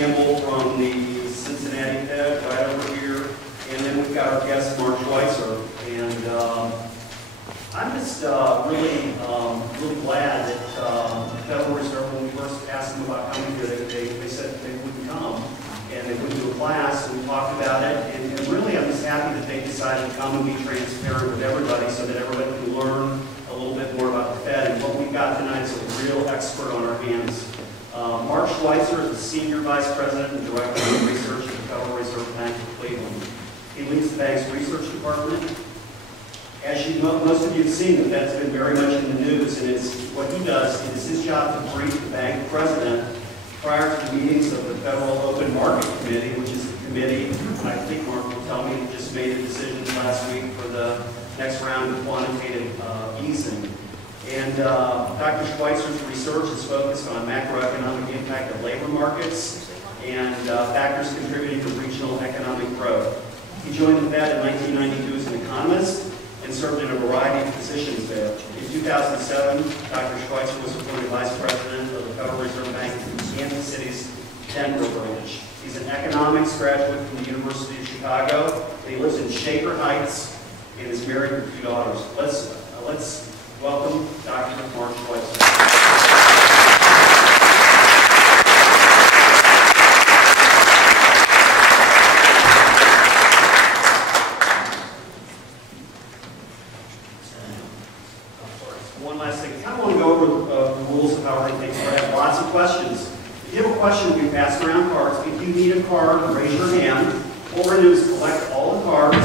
Campbell from the Cincinnati Fed right over here. And then we've got our guest, Mark Schweitzer. And I'm just really glad that the Federal Reserve, when we first asked them about coming here, they said they wouldn't come and they wouldn't do a class, and we talked about it. And really, I'm just happy that they decided to come and be transparent with everybody so that everybody can learn a little bit more about the Fed. And what we've got tonight is a real expert on our hands. Mark Schweitzer is the Senior Vice President and Director of Research at the Federal Reserve Bank of Cleveland. He leads the bank's research department. As you know, most of you have seen, the Fed's been very much in the news, and what he does is his job to brief the bank president prior to the meetings of the Federal Open Market Committee, which is the committee, and I think Mark will tell me, just made a decision last week for the next round of quantitative easing. And Dr. Schweitzer's research is focused on macroeconomic impact of labor markets and factors contributing to regional economic growth. He joined the Fed in 1992 as an economist and served in a variety of positions there. In 2007, Dr. Schweitzer was appointed Vice President of the Federal Reserve Bank in Kansas City's Denver branch. He's an economics graduate from the University of Chicago. And he lives in Shaker Heights and is married with 2 daughters. Let's welcome Dr. Mark Schweitzer. One last thing. I kind of want to go over the rules of how we're going to take it. I have lots of questions. If you have a question, we pass around cards. If you need a card, raise your hand. What we're going to do is collect all the cards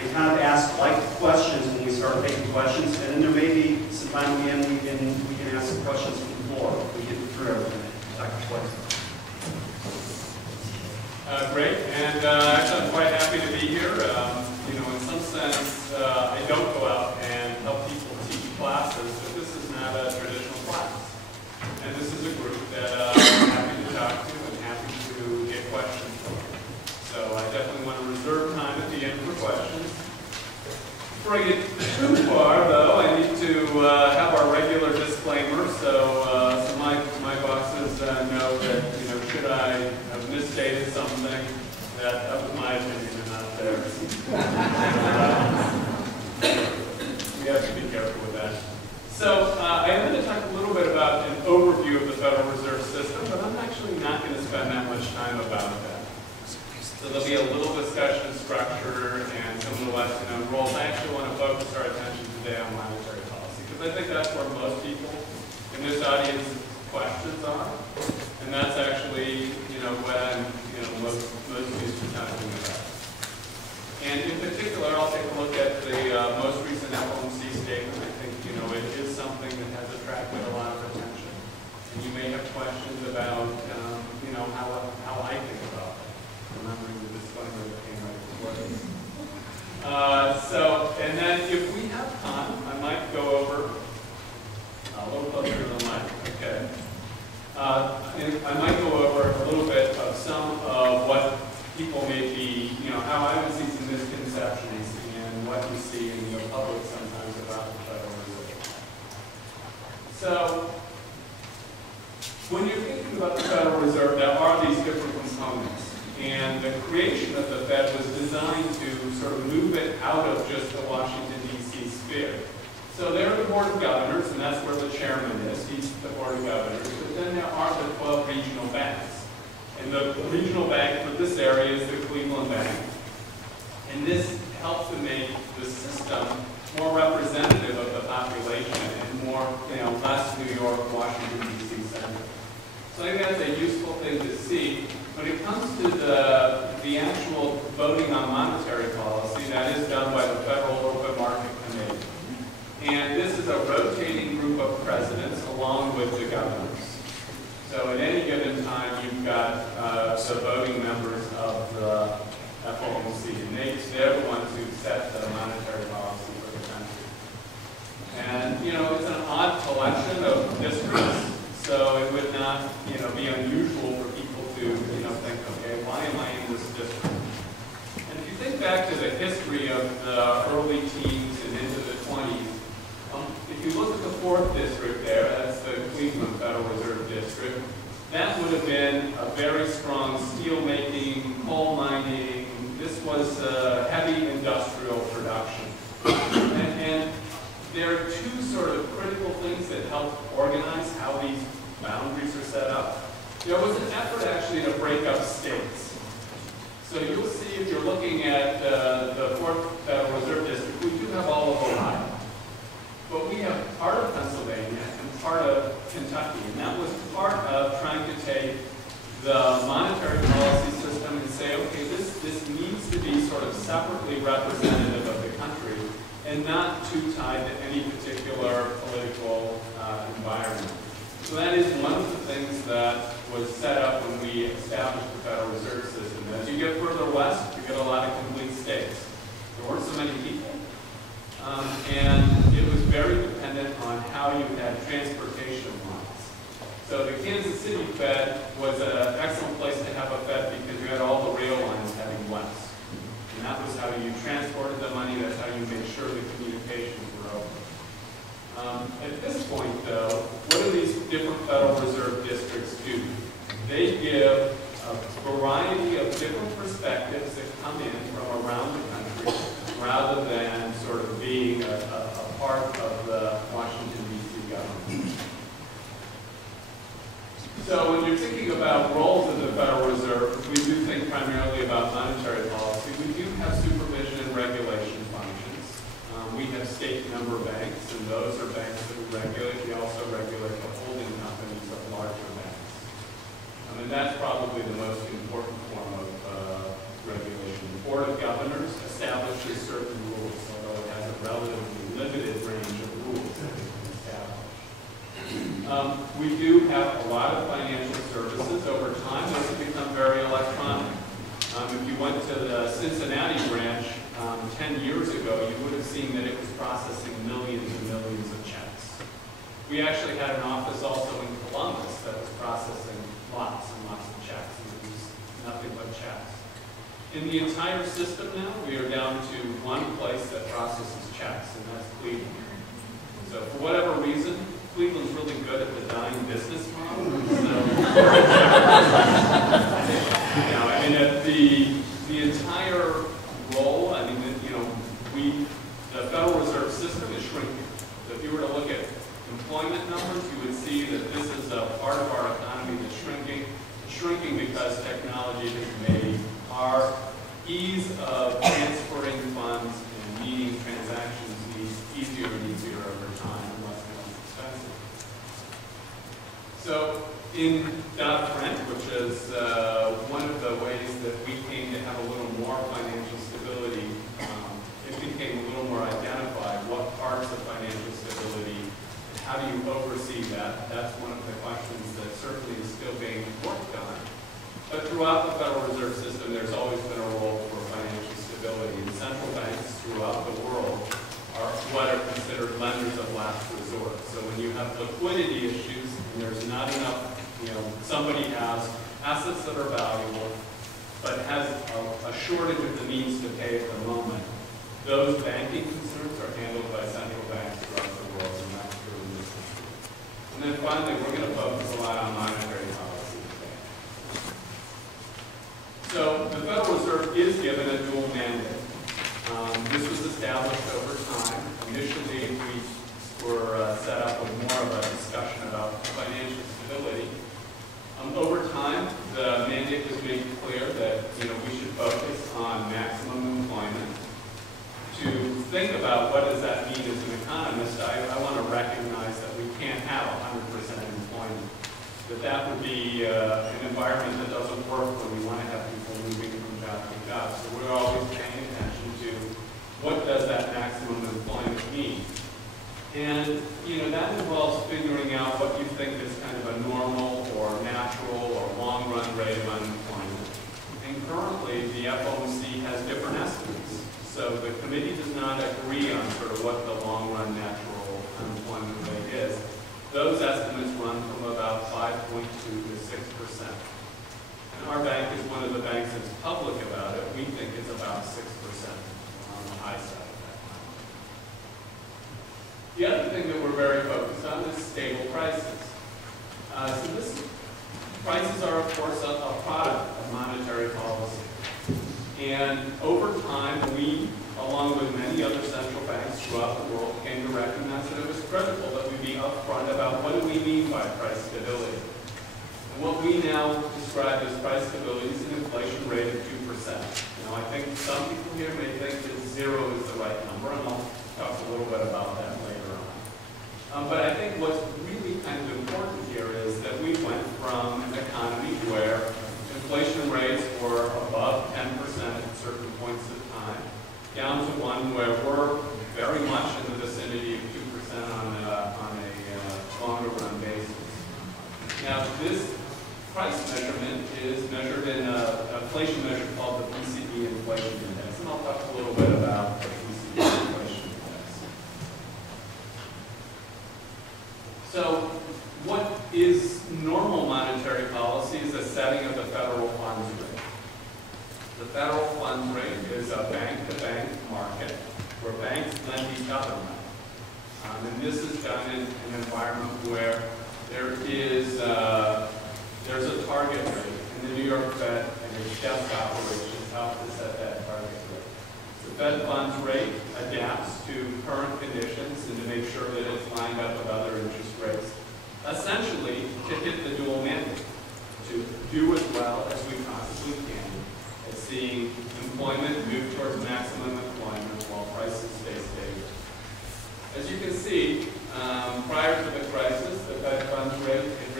and kind of ask like questions when we start taking questions. And then there may be some time at the end we can ask some questions from the floor. We get through everything. Dr. Schweitzer. Great, and actually I'm quite happy to be here. In some sense, I don't go out and help people teach classes, but this is not a traditional class. And this is a group that I'm happy to talk to and happy to get questions from. So I definitely want to reserve time at the end for questions. Before I get too far, though, I need to have our regular disclaimer, so my bosses know that, should I have misstated something, that was my opinion and not theirs. We have to be careful with that. So I'm going to talk a little bit about an overview of the Federal Reserve System, but I'm actually not going to spend that much time about that. So there'll be a little discussion structure and some of the lesson known rules. I actually want to focus our attention today on monetary policy, because I think that's where most people in this audience questions are. And that's actually, what I'm, most used to talking about. And in particular, I'll take a look at the most recent FOMC statement. I think, it is something that has attracted a lot of attention. And you may have questions about, how I think about it. Remembering the disclaimer that came right before this. And then if we have time, I might go over a little closer to the mic. Okay. I might go over a little bit of some of what people may be, how I would see some misconceptions and what you see in the public sometimes about the Federal Reserve. So, when you're thinking about the Federal Reserve, there are these different components. And the creation of the Fed was designed to sort of move it out of just the Washington, D.C. sphere. So they're the Board of Governors, and that's where the chairman is. He's the Board of Governors. But then there are the 12 regional banks. And the regional bank for this area is the Cleveland Bank. And this helps to make the system more representative of the population and more, less New York, Washington, D.C. centered. So I think that's a useful thing to see. When it comes to the actual voting on monetary policy, that is done by the Federal Open Market Committee. And this is a rotating group of presidents along with the governors. So at any given time, you've got the voting members of the FOMC, and they're the ones who set the monetary policy for the country. And, it's an odd collection of districts, so it would not, be unusual for people to, think, okay, why am I in this district? And if you think back to the history of the early teens and into the 20s, if you look at the 4th district there, that's the Cleveland Federal Reserve District, that would have been a very strong steel making, coal mining. This was heavy industrial production. And there are two sort of critical things that help organize how these boundaries are set up. There was an effort actually to break up states. So you'll see if you're looking at the 4th Federal Reserve District, we do have all of Ohio. But we have part of Pennsylvania and part of Kentucky. And that was part of trying to take the monetary policy system and say, okay, this needs to be sort of separately representative of the country and not too tied to any particular political environment. So that is one of the things that was set up when we established the Federal Reserve System. As you get further west, you get a lot of complete states. There weren't so many people. And it was very dependent on how you had transportation lines. So the Kansas City Fed was an excellent place to have a Fed because you had all the rail lines heading west. And that was how you transported the money, that's how you made sure the communications were open. At this point, though, what do these different Federal Reserve districts do? They give a variety of different perspectives that come in from around the country rather than sort of being a part of the Washington, D.C. government. So when you're thinking about roles of the Federal Reserve, we do think primarily about monetary policy. We do have supervision and regulation functions. We have state member banks, and those are banks that we regulate. We also regulate the holding companies of larger banks. And that's probably the most important form of regulation. The Board of Governors establishes certain rules, although it has a relatively limited range of rules that it can establish. We do have a lot of financial services. Over time, those have become very electronic. If you went to the Cincinnati branch 10 years ago, you would have seen that it was processing millions and millions of checks. We actually had an office also in Columbus that was processing lots and lots of checks, and it was nothing but checks. In the entire system now, we are down to one place that processes checks, and that's Cleveland. So for whatever reason, Cleveland's really good at the dying business model. So, I mean, the entire role, I mean, the Federal Reserve System is shrinking. So if you were to look at employment numbers, you would see that this is a part of our economy that's shrinking. It's shrinking because technology has made our ease of transferring funds and meeting transactions easier and easier over time and less and less expensive. So in Dodd-Frank, which is one of the ways that we came to have a little more financial stability, it became a little more identified what parts of financial stability and how do you oversee that. That's one of the questions that certainly is still being worked on. But throughout the Federal Reserve System, there's always been a role for financial stability. And central banks throughout the world are what are considered lenders of last resort. So when you have liquidity issues and there's not enough, somebody has assets that are valuable, but has a shortage of the means to pay at the moment, those banking concerns are handled by central banks throughout the world, and that's true in this country. And then finally, we're going to focus a lot on monetary policy today. So the Federal Reserve is given a dual mandate. This was established over time. Initially, we were set up with more of a discussion about financial stability. Over time, the mandate was made clear that we should focus on maximum employment. To think about what does that mean as an economist, I want to recognize that we can't have 100% employment. That would be an environment that doesn't work when we want to have people moving from job to job. So we're always paying attention to what does that maximum employment mean. And that involves figuring out what you think is kind of a normal or natural or long-run rate of unemployment. And currently, the FOMC has different estimates. So the committee does not agree on sort of what the long-run natural unemployment rate is. Those estimates run from about 5.2 to 6%. And our bank is one of the banks that's public about it. We think it's about 6% on the high side of that number. The other thing that we're very focused on is stable prices. So this prices are, of course, a product of monetary policy. And over time, we, along with many other central banks throughout the world, came to recognize that it was critical that we be upfront about what do we mean by price stability. And what we now describe as price stability is an inflation rate of 2%. Now, I think some people here may think that 0 is the right number, and I'll talk a little bit about that later on. But I think what's really kind of important here is that we went from an economy where inflation rates were above 10% at certain points of time, down to one where we're very much in the vicinity of 2% on a longer run basis. Now, this price measurement is measured in an inflation measure called the Cpi Inflation Index, and I'll talk a little bit about the Cpi Inflation Index. So, what is normal monetary policy is a setting of the federal funds rate. The federal funds rate is a bank-to-bank market where banks lend each other money. And this is done in an environment where there's a target rate, and the New York Fed and its desk operations help to set that target rate. The Fed funds rate adapts to current conditions and to make sure that it's lined up with other interest rates, essentially to hit the dual mandate, to do as well as we possibly can at seeing employment move towards maximum employment while prices stay stable. As you can see, prior to the crisis, the Fed funds rate had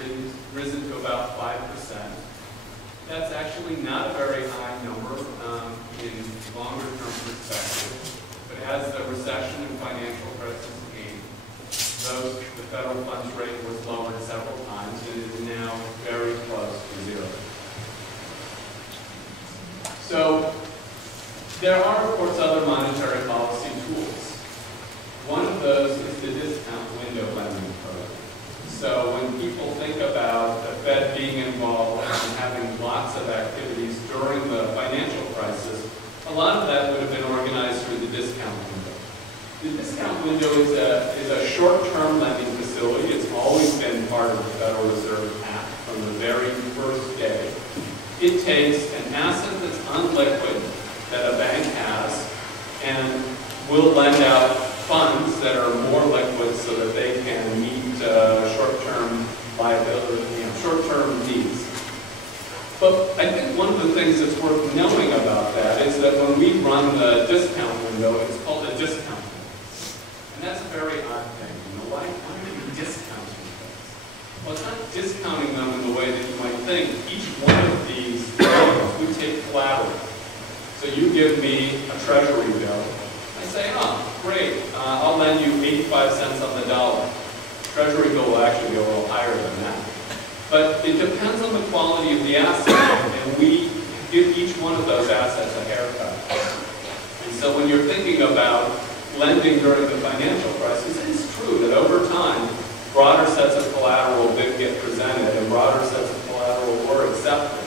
risen to about 5%. That's actually not a very high number in longer-term perspective. But as the recession and financial crisis came, the federal funds rate was lowered several times and is now very close to 0. So there are, of course, other monetary policy tools. One of those is the discount window lending program. So when people think about the Fed being involved and having lots of activities during the financial crisis, a lot of that would have been organized through the discount window. The discount window is a short-term lending facility. It's always been part of the Federal Reserve Act from the very first day. It takes an asset that's unliquid that a bank has and will lend out funds that are more liquid so that they can meet short-term liability, short-term needs. But I think one of the things that's worth knowing about that is that when we run the discount window, it's called a discount window. And that's a very odd thing. Why are we discounting things? Well, it's not discounting them in the way that you might think. Each one of these loans, we take collateral. So you give me a Treasury bill. I say, oh, great, I'll lend you 85 cents on the dollar. Treasury bill will actually be a little higher than that. But it depends on the quality of the asset, and we give each one of those assets a haircut. And so when you're thinking about lending during the financial crisis, it's true that over time, broader sets of collateral did get presented, and broader sets of collateral were accepted.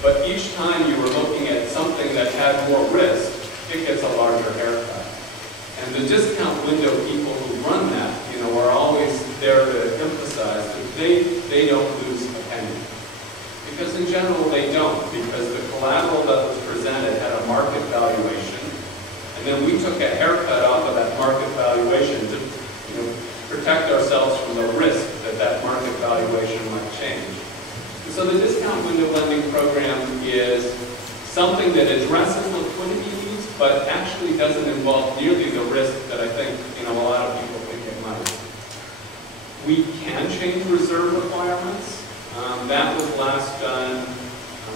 But each time you were looking at something that had more risk, it gets a larger haircut. And the discount window people who run that, are always there to emphasize that they don't lose a penny. Because in general they don't, because the collateral that was presented had a market valuation, and then we took a haircut off of that market valuation to protect ourselves from the risk that that market valuation might change. And so the discount window lending program is something that addresses liquidity needs, but actually doesn't involve nearly the risk that I think a lot of people think it might. We can change reserve requirements. That was last done,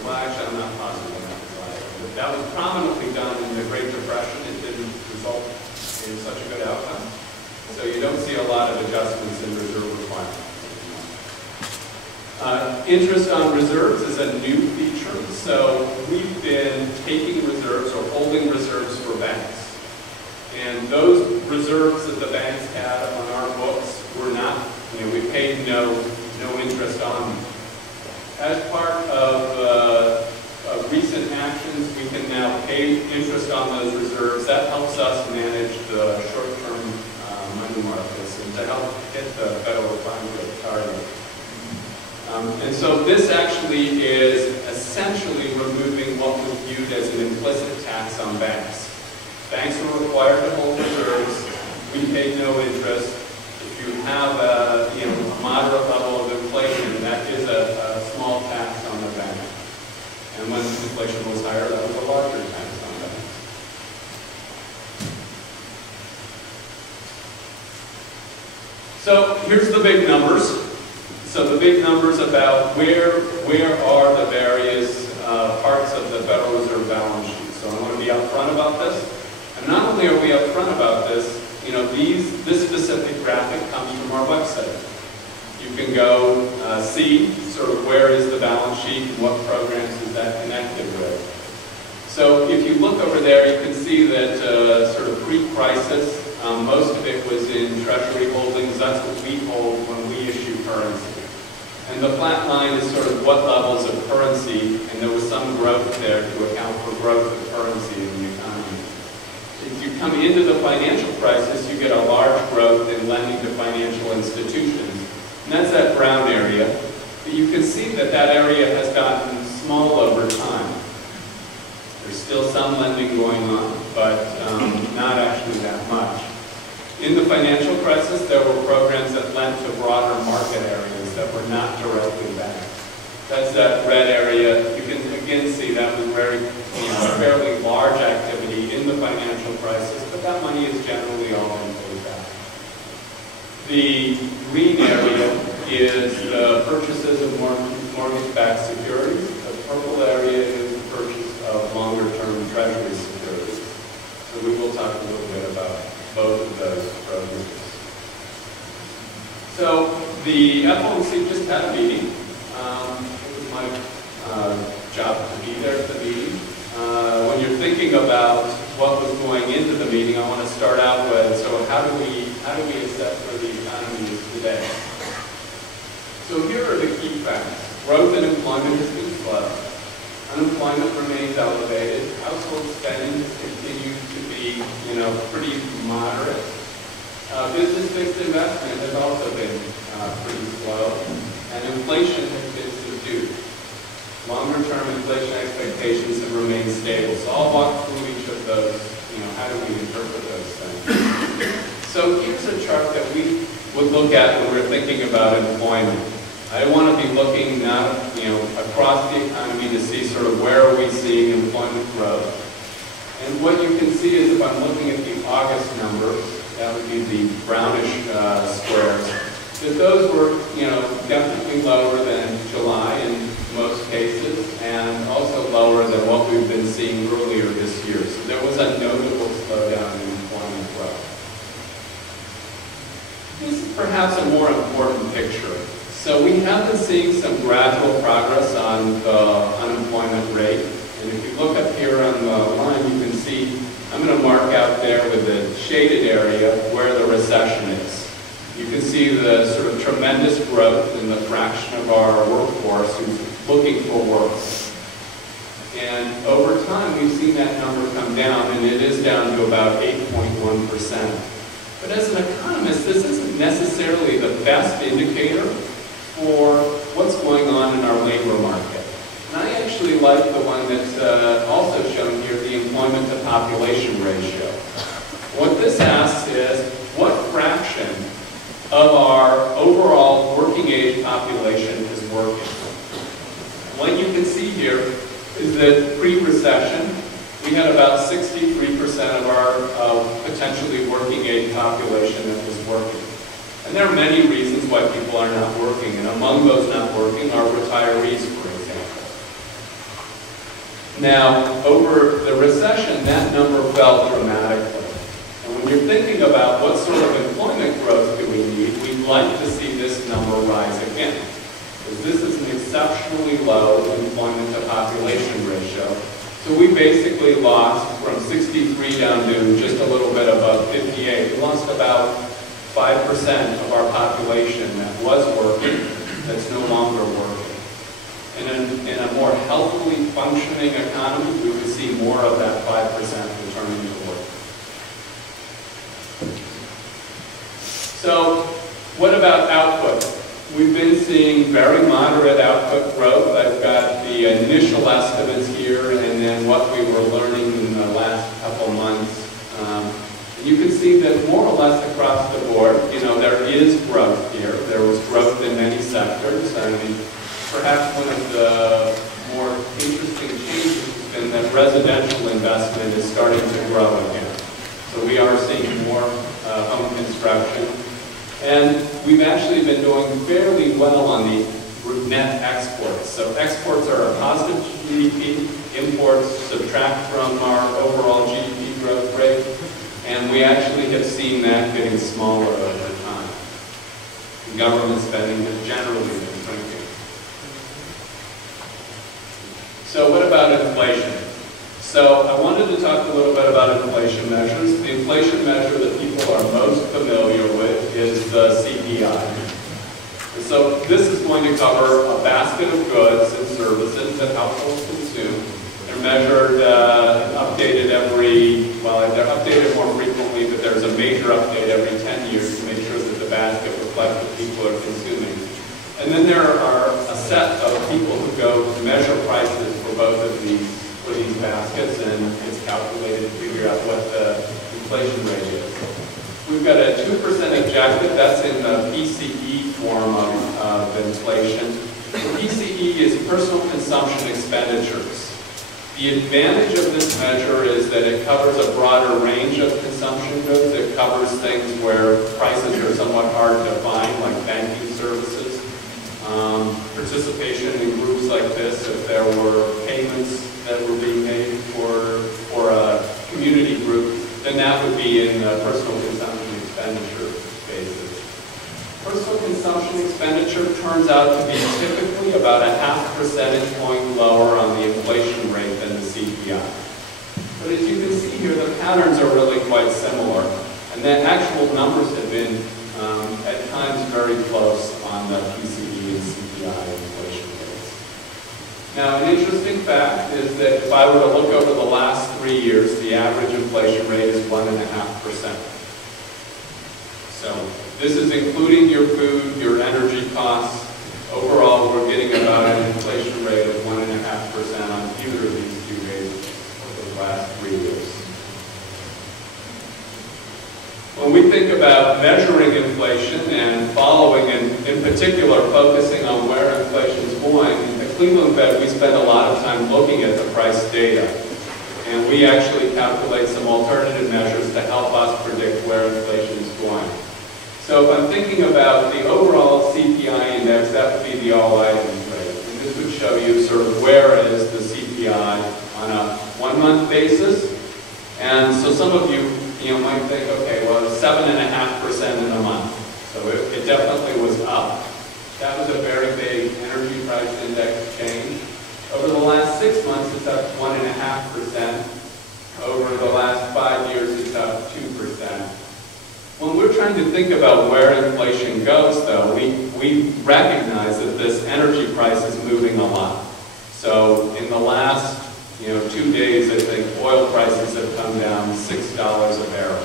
well actually I'm not positive on that slide, but that was prominently done in the Great Depression. It didn't result in such a good outcome. So you don't see a lot of adjustments in reserve requirements. Interest on reserves is a new feature. So we've been taking reserves or holding reserves for banks. And those reserves that the banks had on our books were not, we paid no interest on them. As part of recent actions, we can now pay interest on those reserves. That helps us manage the short-term money markets and to help hit the federal funds rate target. And so this actually is essentially removing what was viewed as an implicit tax on banks. Banks are required to hold reserves. We pay no interest. If you have a moderate level of inflation, that is a small tax on the bank. And when inflation was higher, that was a larger tax on banks. So here's the big numbers. So the big numbers about where are the various parts of the Federal Reserve balance sheet. So I want to be upfront about this. And not only are we upfront about this, this specific graphic comes from our website. You can go see sort of where is the balance sheet and what programs is that connected with. So if you look over there, you can see that sort of pre-crisis, most of it was in Treasury holdings. That's what we hold when we issue currency. And the flat line is sort of what levels of currency, and there was some growth there to account for growth of currency in the economy. If you come into the financial crisis, you get a large growth in lending to financial institutions. And that's that brown area. But you can see that that area has gotten small over time. There's still some lending going on, but not actually that much. In the financial crisis, there were programs that lent to broader market areas that were not directly banked. That's that red area. You can again see that was very, fairly large activity in the financial crisis, but that money is generally all been paid back. The green area is the purchases of mortgage-backed securities. The purple area is the purchase of longer-term Treasury securities. So we will talk a little bit about both of those programs. So the FOMC just had a meeting. It was my job to be there at the meeting. When you're thinking about what was going into the meeting, I want to start out with, so how do we assess where the economy is today? So here are the key facts. Growth in employment has been slow. Unemployment remains elevated. Household spending has continued to be, pretty moderate. Business fixed investment has also been pretty slow, and inflation has been subdued. Longer-term inflation expectations have remained stable. So I'll walk through each of those. How do we interpret those things? So here's a chart that we would look at when we're thinking about employment. I want to be looking not, across the economy to see sort of where are we seeing employment growth. And what you can see is if I'm looking at the August numbers, that would be the brownish squares, that those were, definitely lower than July in most cases, and also lower than what we've been seeing earlier this year. So there was a notable slowdown in employment growth. This is perhaps a more important picture. So we have been seeing some gradual progress on the unemployment rate. And if you look up here on the line, you can see, I'm going to mark out there with the shaded area where the recession is. You can see the sort of tremendous growth in the fraction of our workforce who's looking for work. And over time, we've seen that number come down, and it is down to about 8.1%. But as an economist, this isn't necessarily the best indicator for what's going on in our labor market. And I actually like the one that's also shown here, the employment to population ratio. What this asks is, what fraction of our overall working age population is working? What you can see here is that pre-recession, we had about 63% of our potentially working age population that was working. And there are many reasons why people are not working, and among those not working are retirees, for example. Now, over the recession, that number fell dramatically. And when you're thinking about what sort of employment growth do we need, we'd like to see this number rise again. Because this is an exceptionally low employment to population ratio. So we basically lost from 63 down to just a little bit above 58. We lost about 5% of our population that was working, that's no longer working. And in a more healthily functioning economy, we would see more of that 5% returning to work. So what about output? We've been seeing very moderate output growth. I've got the initial estimates here and then what we were learning in the last couple months. And you can see that more or less across the board, there is growth here. There was growth in many sectors. I mean, perhaps one of the more interesting changes has been that residential investment is starting to grow again. So we are seeing more home construction. And we've actually been doing fairly well on the net exports. So exports are a positive GDP, imports subtract from our overall GDP growth rate, and we actually have seen that getting smaller over time. Government spending has generally been shrinking. So what about inflation? So I wanted to talk a little bit about inflation measures. The inflation measure that people are most familiar with is the CPI. And so this is going to cover a basket of goods and services that households consume. They're measured and updated they're updated more frequently, but there's a major update every 10 years to make sure that the basket reflects what people are consuming. And then there are a set of people who go to measure prices for both of these baskets, and it's calculated to figure out what the inflation rate is. We've got a 2% objective. That's in the PCE form of inflation. PCE is personal consumption expenditures. The advantage of this measure is that it covers a broader range of consumption goods. It covers things where prices are somewhat hard to find, like banking services. Participation in groups like this, if there were payments that were being made for a community group, then that would be in the personal consumption expenditure basis. Personal consumption expenditure turns out to be typically about a 0.5 percentage point lower on the inflation rate than the CPI. But as you can see here, the patterns are really quite similar, and the actual numbers have been at times very close on the PCE and CPI inflation rates. Now, an interesting fact is that if I were to look over the last 3 years, the average inflation rate is 1.5%. So this is including your food, your energy costs. Overall, we're getting about an inflation rate of 1.5% on either of these two bases over the last 3 years. When we think about measuring inflation and following, and in particular focusing on where inflation is going, at Cleveland Fed we spend a lot of time looking at the price data. And we actually calculate some alternative measures to help us predict where inflation is going. So if I'm thinking about the overall Cpi index, that would be the all items rate. And this would show you sort of where is the Cpi on a 1-month basis. And so some of you might think, okay, well, it's 7.5% in a month. So it definitely was up. That was a very big energy price index change. Over the last 6 months, it's up 1.5%. Over the last 5 years, it's up 2%. When we're trying to think about where inflation goes, though, we recognize that this energy price is moving a lot. So in the last 2 days, I think oil prices have come down $6 a barrel.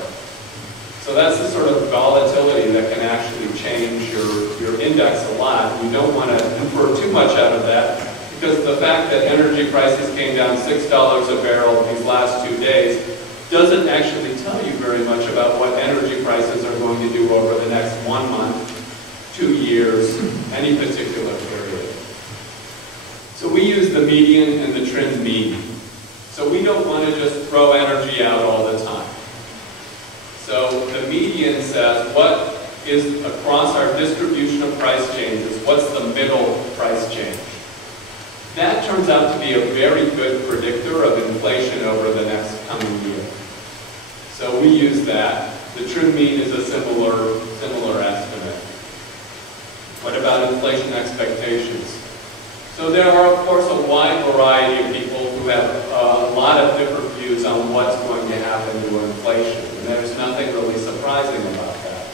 So that's the sort of volatility that can actually change your index a lot. You don't want to infer too much out of that, because the fact that energy prices came down $6 a barrel these last 2 days doesn't actually tell you very much about what energy prices are going to do over the next 1 month, 2 years, any particular period. So we use the median and the trimmed mean. So we don't want to just throw energy out all the time. So the median says what is across our distribution of price changes, what's the middle price change? That turns out to be a very good predictor of inflation over the next coming year. So we use that. The trim mean is a similar estimate. What about inflation expectations? So there are, of course, a wide variety of people who have a lot of different views on what's going to happen to inflation. And there's nothing really surprising about that.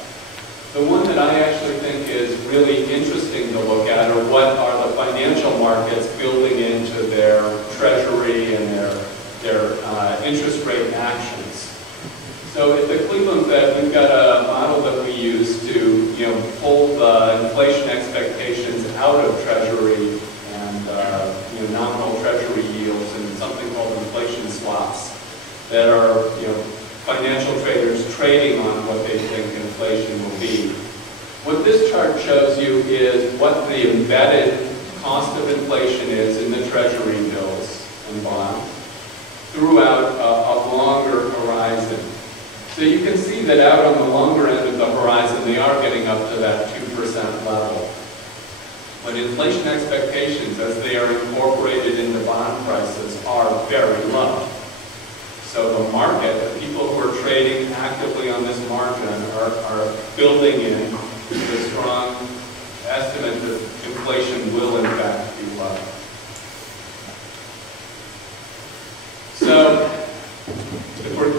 The one that I actually think is really interesting to look at are what are the financial markets building into their treasury and their interest rate actions. So at the Cleveland Fed, we've got a model that we use to pull the inflation expectations the embedded cost of inflation is in the Treasury bills and bonds throughout a longer horizon. So you can see that out on the longer end of the horizon, they are getting up to that 2% level. But inflation expectations, as they are incorporated into bond prices, are very low. So the market, the people who are trading actively on this margin are building in the strong estimate that inflation will in fact be low. So if we're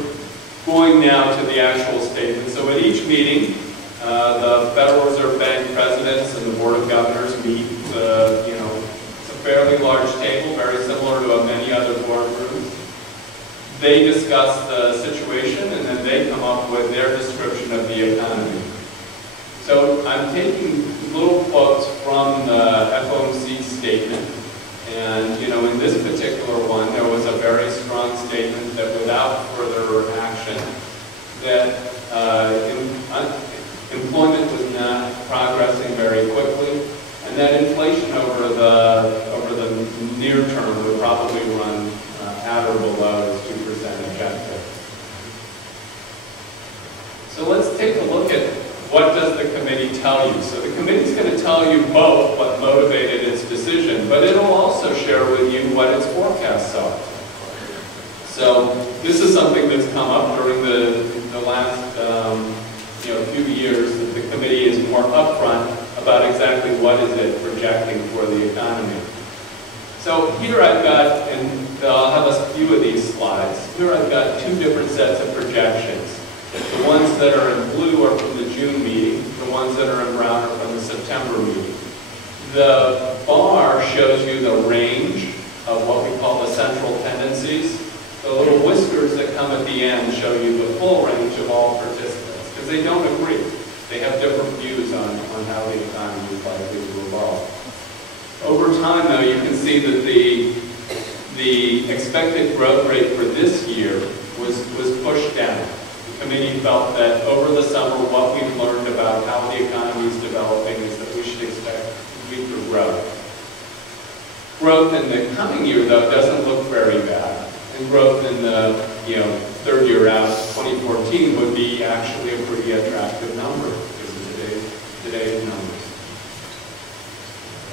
going now to the actual statement. So at each meeting, the Federal Reserve Bank presidents and the Board of Governors meet. It's a fairly large table, very similar to many other boardrooms. They discuss the situation, and then they come up with their description of the economy. So I'm taking little quotes from the FOMC statement. And, in this particular one, there was a very strong statement that without further action, that employment was not progressing very quickly, and that inflation over the near term would probably run at or below its 2% objective. So let's take a look at what does the committee tell you. So the committee is going to tell you both what motivated its decision, but it'll also share with you what its forecasts are. So this is something that's come up during the last few years, that the committee is more upfront about exactly what is it projecting for the economy. So here I've got, and I'll have a few of these slides, here I've got two different sets of projections. The ones that are in blue are from the June meeting, the ones that are in brown are from the September meeting. The bar shows you the range of what we call the central tendencies. The little whiskers that come at the end show you the full range of all participants, because they don't agree. They have different views on how the economy is likely to evolve. Over time, though, you can see that the expected growth rate for this year was pushed down. The committee felt that over the summer, what we've learned about how the economy is developing is that we should expect weaker growth. Growth in the coming year, though, doesn't look very bad. And growth in the third year out, 2014, would be actually a pretty attractive number because of today's numbers.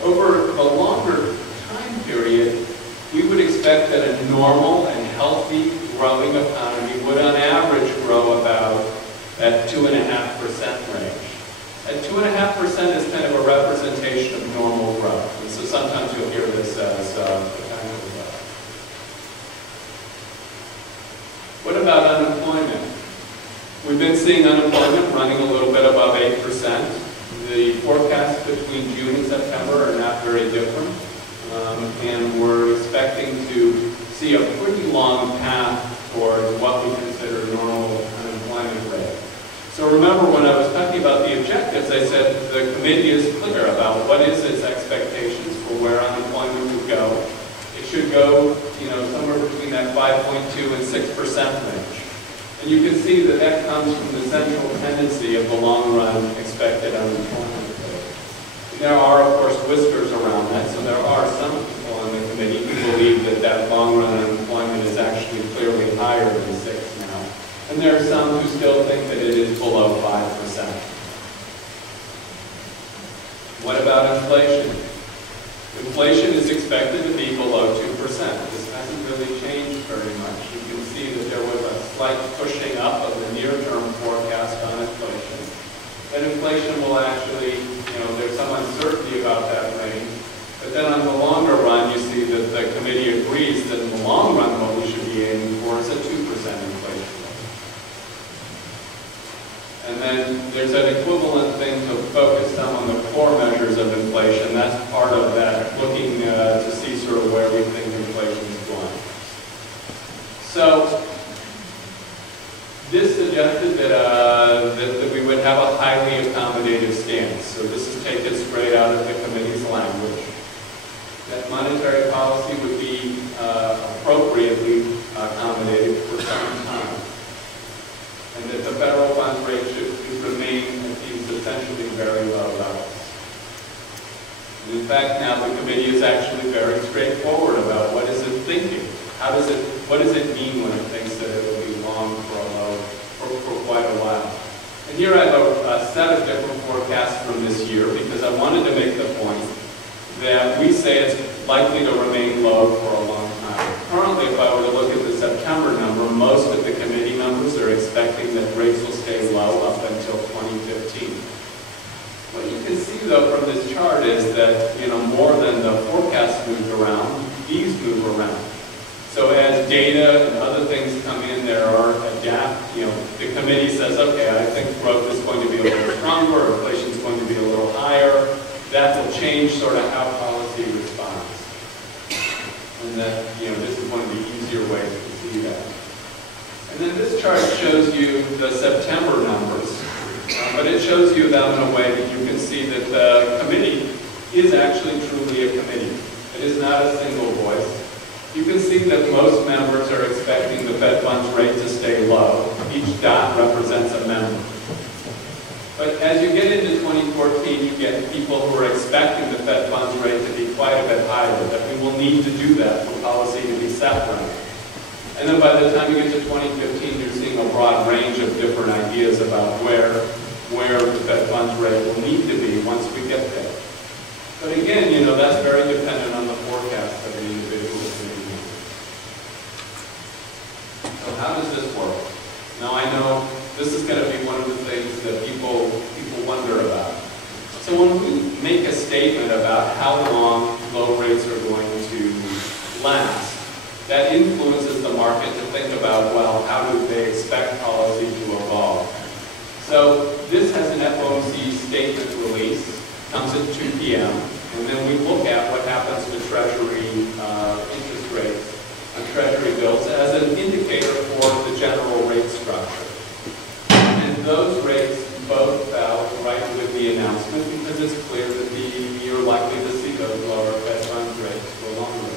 Over a longer time period, we would expect that a normal and healthy growing economy would on average grow about at 2.5% range. At 2.5% is kind of a representation of normal growth. And so sometimes you'll hear this as potential growth. What about unemployment? We've been seeing unemployment running a little bit above 8%. The forecasts between June and September are not very different. And we're expecting to see a pretty long path towards what we consider normal unemployment rate. So remember when I was talking about the objectives, I said the committee is clear about what is its expectations for where unemployment would go. It should go, somewhere between that 5.2 and 6% range. And you can see that that comes from the central tendency of the long-run expected unemployment rate. And there are, of course, whiskers around that, so there are some people on the committee who believe that that long-run unemployment is actually clearly higher than 6 now. And there are some who still think that it is below 5%. What about inflation? Inflation is expected to be below 2%. This hasn't really changed very much. You can see that there was a slight pushing up of the near-term forecast on inflation. That inflation will actually, there's some uncertainty about that range. But then on the longer run, you see that the committee agrees that in the long run, what we should be aiming for is a 2% inflation rate. And then there's an equivalent thing to focus some on the core measures of inflation. That's part of that, looking to see sort of where we think inflation is going. So this suggested that we would have a highly accommodative stance. So this is taken straight out of the committee's language. That monetary policy would be appropriately accommodated for some time. And that the federal funds rate should remain at these essentially very low levels. fact, now the committee is actually very straightforward about what is it thinking. What does it mean when it thinks that it will be long for a low for quite a while? And here I have a set of different forecasts from this year because I wanted to make the point that we say it's likely to remain low for a long time. Currently, if I were to look at the September number, most of the committee members are expecting that rates will stay low up until 2015. What you can see, though, from this chart is that, more than the forecast moved around, these move around. So as data and other things come in, there are the committee says, okay, I think growth is going to be a little stronger, inflation is going to be a little higher. That will change sort of how policy responds. And that, this is one of the easier ways to see that. And then this chart shows you the September numbers, but it shows you them in a way that you can see that the committee is actually truly a committee. It is not a single voice. You can see that most members are expecting the Fed funds rate to stay low. Each dot represents a member. But as you get into 2014, you get people who are expecting the Fed funds rate to be quite a bit higher, that we will need to do that for policy to be set right. And then by the time you get to 2015, you're seeing a broad range of different ideas about where the Fed funds rate will need to be once we get there. But again, that's very dependent on the forecast of the individual committee member. So how does this work? Now I know this is going to be one of the things that people wonder about. So when we make a statement about how long low rates are going to last, that influences the market to think about, well, how do they expect policy to evolve? So this has an FOMC statement release, comes at 2 p.m., and then we look at what happens to Treasury interest rates on Treasury bills as an indicator for the general rate structure. And those rates both fell right with the announcement because it's clear that you're likely to see those lower Fed funds rates for longer.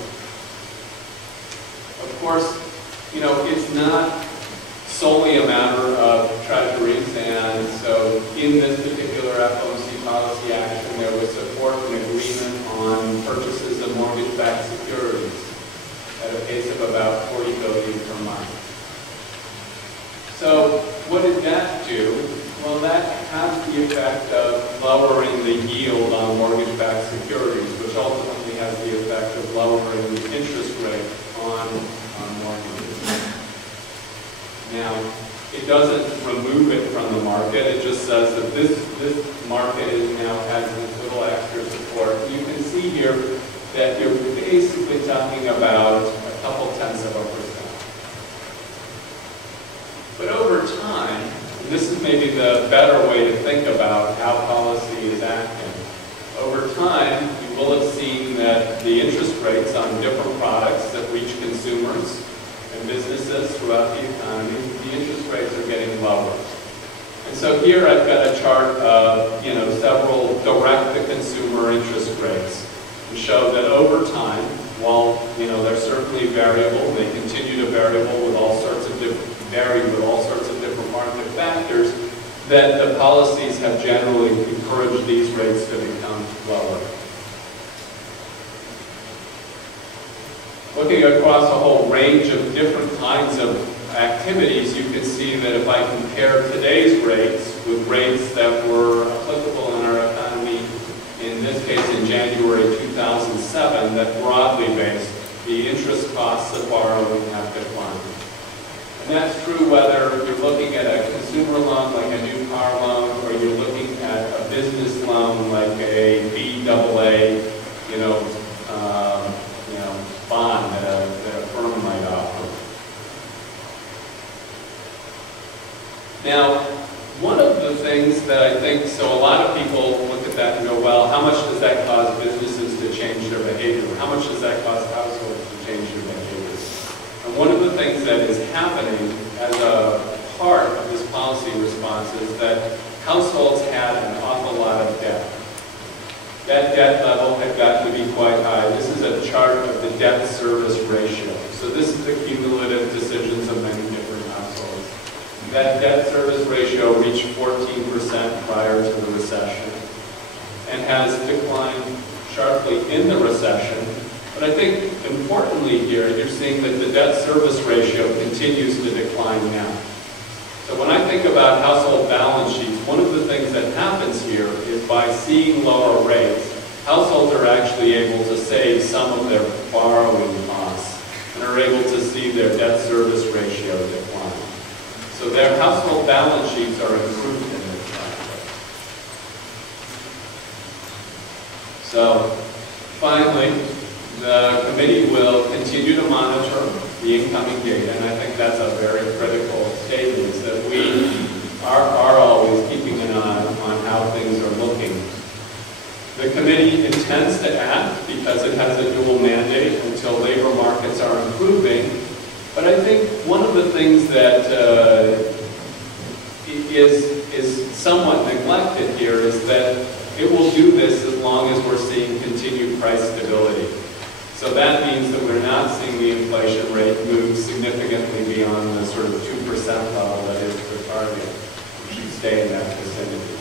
Of course, it's not solely a matter of treasuries, and so in this particular FOMC policy action, there was support and agreement on purchases of mortgage-backed securities at a pace of about $40 billion per month. So what did that do? Well, that has the effect of lowering the yield on mortgage-backed securities, which ultimately has the effect of lowering the interest rate on mortgages. Now, it doesn't remove it from the market. It just says that this market now has a little extra support. You can see here that you're basically talking about a couple tenths of a percent. But over time, and this is maybe the better way to think about how policy is acting. Over time, you will have seen that the interest rates on different products that reach consumers and businesses throughout the economy, the interest rates are getting lower. And so here I've got a chart of several direct-to-consumer interest rates to show that over time, while they're certainly variable, they continue to vary with all sorts of different market factors, that the policies have generally encouraged these rates to become lower. Looking across a whole range of different kinds of activities, you can see that if I compare today's rates with rates that were applicable in our economy, in this case in January 2007, that broadly based, the interest costs of borrowing have declined. And that's true whether you're looking at a consumer loan like a new car loan, or you're looking at a business loan like a BAA, bond that a firm might offer. Now, one of the things that I think, so a lot of people look at that and go, well, how much does that cause businesses to change their behavior? How much does that cause households to change their behaviors? And one of the things that is happening as a part of this policy response is that households had an awful lot of debt. That debt level had gotten to be quite high. This is a chart of the debt service ratio. So this is the cumulative decisions of many different households. That debt service ratio reached 14% prior to the recession and has declined sharply in the recession. But I think importantly here, you're seeing that the debt service ratio continues to decline now. So when I think about household balance sheets, one of the things that happens here is by seeing lower rates, households are actually able to save some of their borrowing costs and are able to see their debt service ratio decline. So their household balance sheets are improved in this context. So finally, the committee will continue to monitor the incoming data, and I think that's a very critical statement, is that we are always keeping an eye on how things are looking. The committee intends to act because it has a dual mandate until labor markets are improving, but I think one of the things that is somewhat neglected here is that it will do this as long as we're seeing continued price stability. So that means that we're not seeing the inflation rate move significantly beyond the sort of 2% level that is the target. We should stay in that vicinity.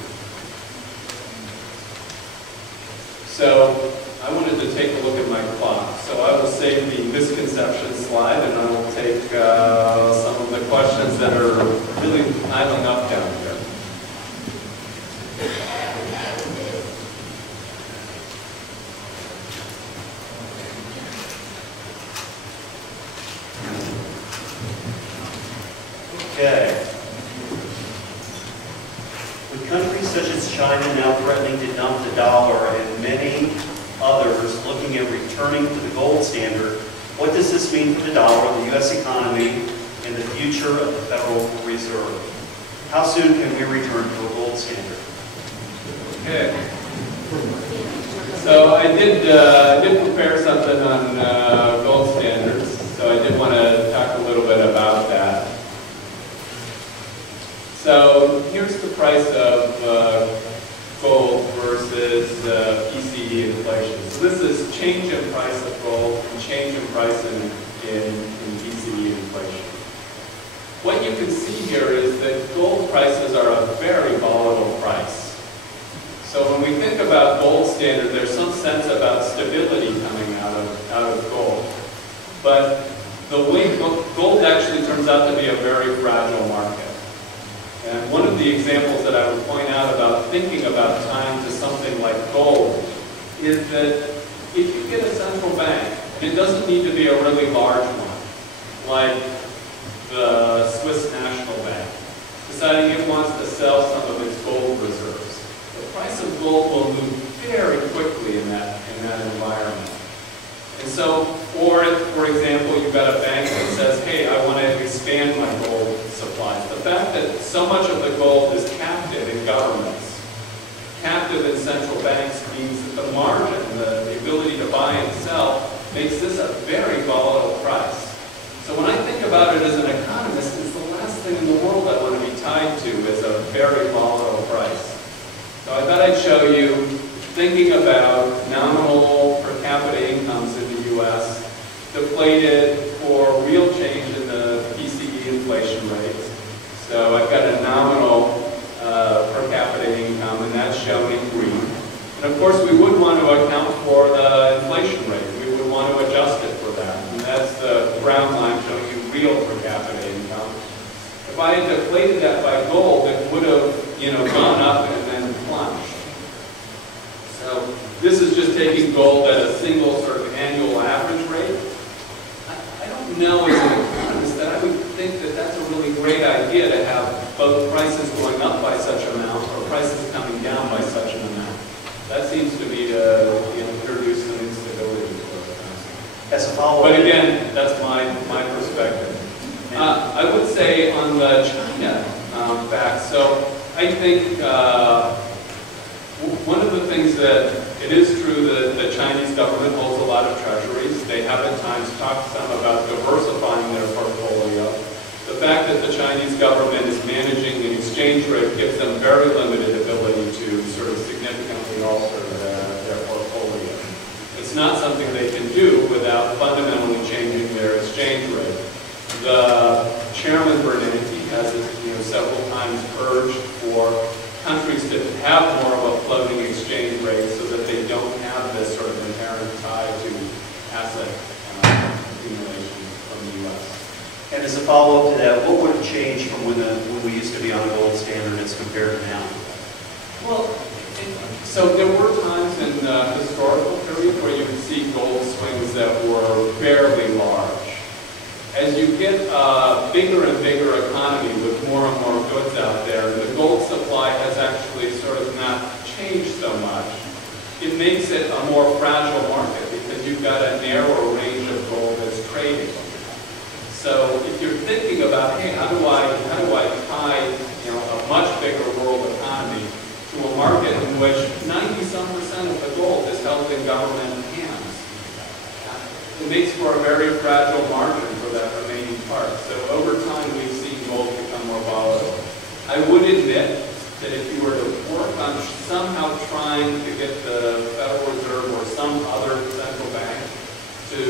So I wanted to take a look at my clock. So I will save the misconception slide, and I will take some of the questions that are really piling up down here. Okay. With countries such as China now threatening to dump the dollar and many others looking at returning to the gold standard, what does this mean for the dollar, the U.S. economy, and the future of the Federal Reserve? How soon can we return to a gold standard? Okay. So I did prepare something on gold standards, so I did want to talk a little bit about that. So here's the price of gold versus PCE inflation. So this is change in price of gold and change in price in PCE inflation. What you can see here is that gold prices are a very volatile price. So when we think about gold standard, there's some sense about stability coming out of gold. But the way gold actually turns out to be a very fragile market. And one of the examples that I would point out about thinking about time to something like gold is that if you get a central bank, and it doesn't need to be a really large one, like the Swiss National Bank, deciding it wants to sell some of its gold reserves, the price of gold will move very quickly in that environment. And so, for example, you've got a bank that says, hey, I want to expand my gold supplies. The fact that so much of the gold is captive in governments, captive in central banks, means that the margin, the ability to buy and sell, makes this a very volatile price. So when I think about it as an economist, it's the last thing in the world I want to be tied to is a very volatile price. So I thought I'd show you, thinking about nominal per capita incomes in the U.S., deflated for real change in the PCE inflation rates. So I've got a nominal per capita income, and that's shown in green. And of course, we would want to account for the inflation rate. We would want to adjust it for that. And that's the brown line showing you real per capita income. If I had deflated that by gold, it would have gone up and then plunged. So this is just taking gold at a single sort of annual average rate. I don't know as an economist that I would think that that's a really great idea to have both prices going up by such an amount or prices coming down by such an amount. That seems to be to introduce some instability to the economy. As a follow-up. But again, that's my perspective. I would say on the China fact, so I think one of the things that it is true that the Chinese government holds a lot of treasuries. They have at times talked some about diversifying their portfolio. The fact that the Chinese government is managing the exchange rate gives them very limited ability to sort of significantly alter their portfolio. It's not something they can do without fundamentally changing their exchange rate. The chairman Bernanke has several times urged for countries to have more of a floating exchange rate so that they don't have this sort of inherent asset accumulation from the U.S. And as a follow-up to that, what would have changed from when we used to be on a gold standard as compared to now? Well, so there were times in the historical period where you would see gold swings that were fairly large. As you get a bigger and bigger economy with more and more goods out there, the gold supply has actually sort of not changed so much. It makes it a more fragile market because you've got a narrow range of gold that's trading. So if you're thinking about, hey, how do I tie a much bigger world economy to a market in which 90-some% of the gold is held in government hands, it makes for a very fragile margin for that remaining part. So over time, we've seen gold become more volatile. I would admit that if you were to work on somehow trying to get the Federal Reserve or some other central bank to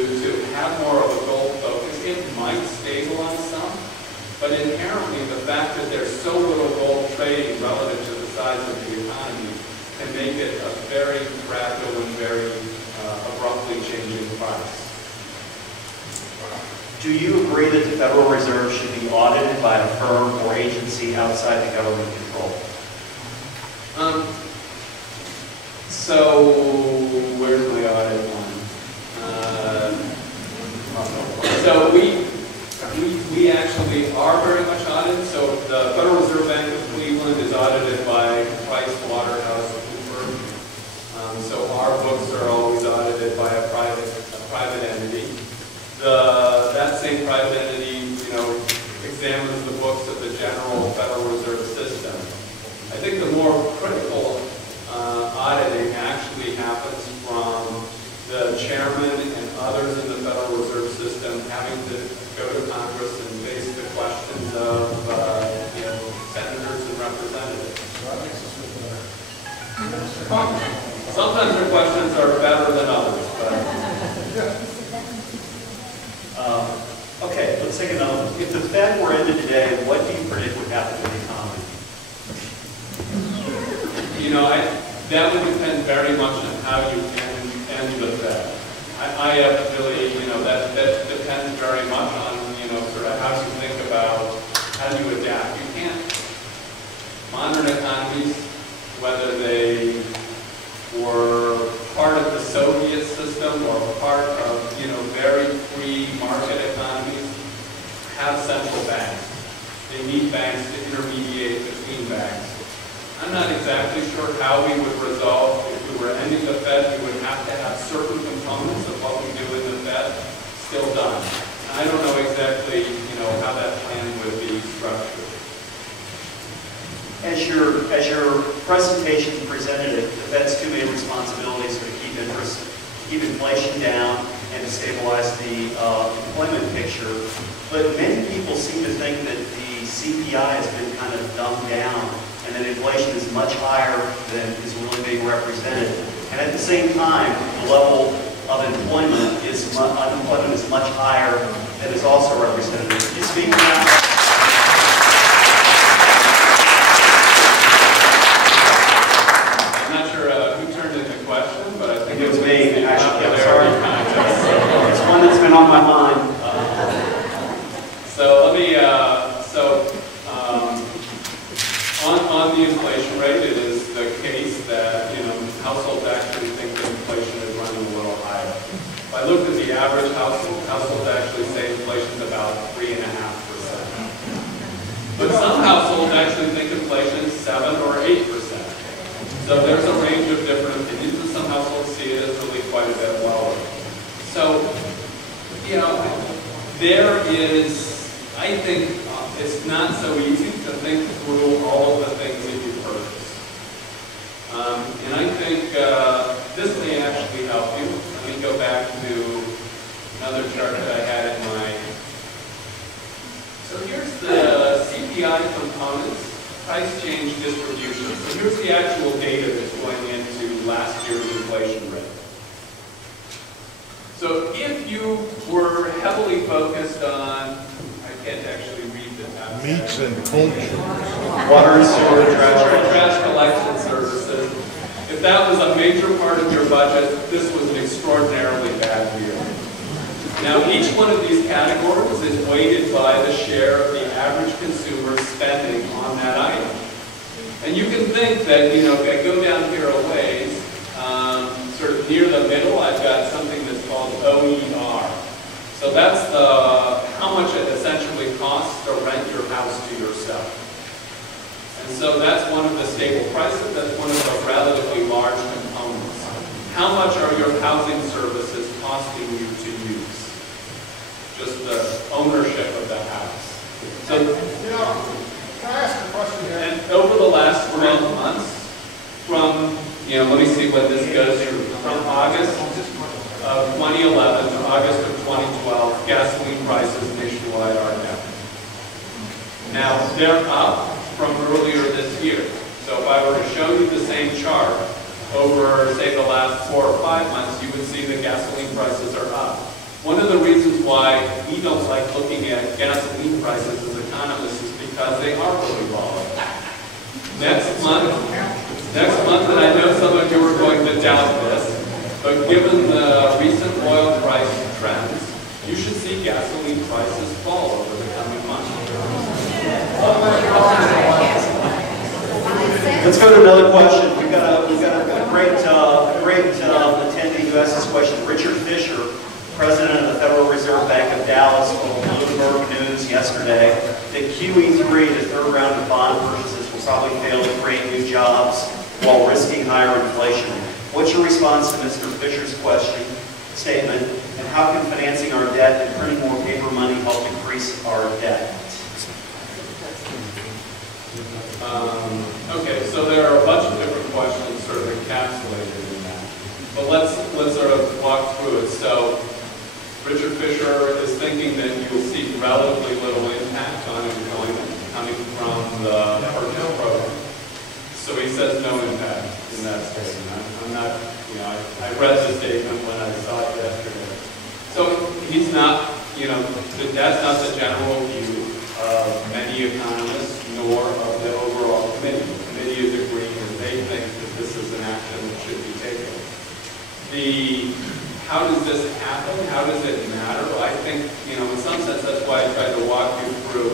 have more of a gold focus, it might stabilize some. But inherently, the fact that there's so little gold trading relative to the size of the economy can make it a very fragile and very abruptly changing price. Do you agree that the Federal Reserve should be audited by a firm or agency outside the government control? So, where's my audit one? So we actually are very much audited. So the Federal Reserve Bank of Cleveland is audited by PricewaterhouseCoopers. So our books are always audited by a private entity. That same private entity, examines the books of the general Federal Reserve System. I think the more critical auditing actually happens from the chairman and others in the Federal Reserve System having to go to Congress and face the questions of senators and representatives. Sometimes their questions are better than others, but okay, let's take another one. If the Fed were ended today, what do you predict would happen to the economy? That would depend very much on how you end the Fed. I have really, that depends very much on, sort of how you think about how you adapt. You can't, modern economies, whether they were part of the Soviet system or part of, very free market economies, have central banks. They need banks to intermediate between banks. I'm not exactly sure how we would resolve, if we were ending the Fed, we would have to have certain components of what we do in the Fed still done. I don't know exactly, how that plan would be structured. As your presentation presented it, the Fed's two main responsibilities are to keep inflation down and to stabilize the employment picture. But many people seem to think that the CPI has been kind of dumbed down and that inflation is much higher than is really being represented. And at the same time, the level of unemployment is much higher than is also represented. Can you speak to that? It was me, actually. I'm sorry. It's one that's been on my mind. So let me. On the inflation rate, it is the case that households actually think that inflation is running a little higher. If I look at the average household, households actually say inflation is about 3.5%. But some households actually think inflation is 7 or 8%. So there's a range of different opinions, and some households see it as really quite a bit lower. So, there is, I think, it's not so easy to think through all of the things that you've heard. And I think this may actually help you. Let me go back to another chart that I had in mind. So here's the CPI components. Price change distribution. So here's the actual data that's going into last year's inflation rate. So if you were heavily focused on, I can't actually read the tab. Meats and poultry. Water and sewer, trash collection services. If that was a major part of your budget, this was an extraordinarily bad year. Now, each one of these categories is weighted by the share of the average consumer spending on that item. And you can think that, you know, if I go down here a ways, sort of near the middle, I've got something that's called OER. So that's how much it essentially costs to rent your house to yourself. And so that's one of the stable prices. That's one of the relatively large components. How much are your housing services costing you to use? Just the ownership of the house. So, You know, can I ask a question here? and over the last 12 months, from, you know, let me see what this goes through, from August of 2011 to August of 2012, gasoline prices nationwide are down. Now, they're up from earlier this year. So if I were to show you the same chart over, say, the last 4 or 5 months, you would see that gasoline prices are up. One of the reasons why we don't like looking at gasoline prices as economists is because they are really volatile. Next month, and I know some of you are going to doubt this, but given the recent oil price trends, you should see gasoline prices fall over the coming months. Let's go to another question. We've got a great attendee who asked this question. Richard Fisher, president of the Federal Reserve Bank of Dallas, told Bloomberg News yesterday that QE3, the third round of bond purchases, will probably fail to create new jobs while risking higher inflation. What's your response to Mr. Fisher's statement, and how can financing our debt and printing more paper money help increase our debt? Okay, so there are a bunch of different questions sort of encapsulated in that. But let's sort of walk through it. So Richard Fisher is thinking that you will see relatively little impact on employment coming from the purchase program. So he says no impact in that statement. I'm not, you know, I read the statement when I saw it yesterday. So he's not, you know, that's not the general view of many economists, nor of the overall committee. The committee is agreeing that they think that this is an action that should be taken. How does this happen? How does it matter? Well, I think, you know, in some sense, that's why I tried to walk you through.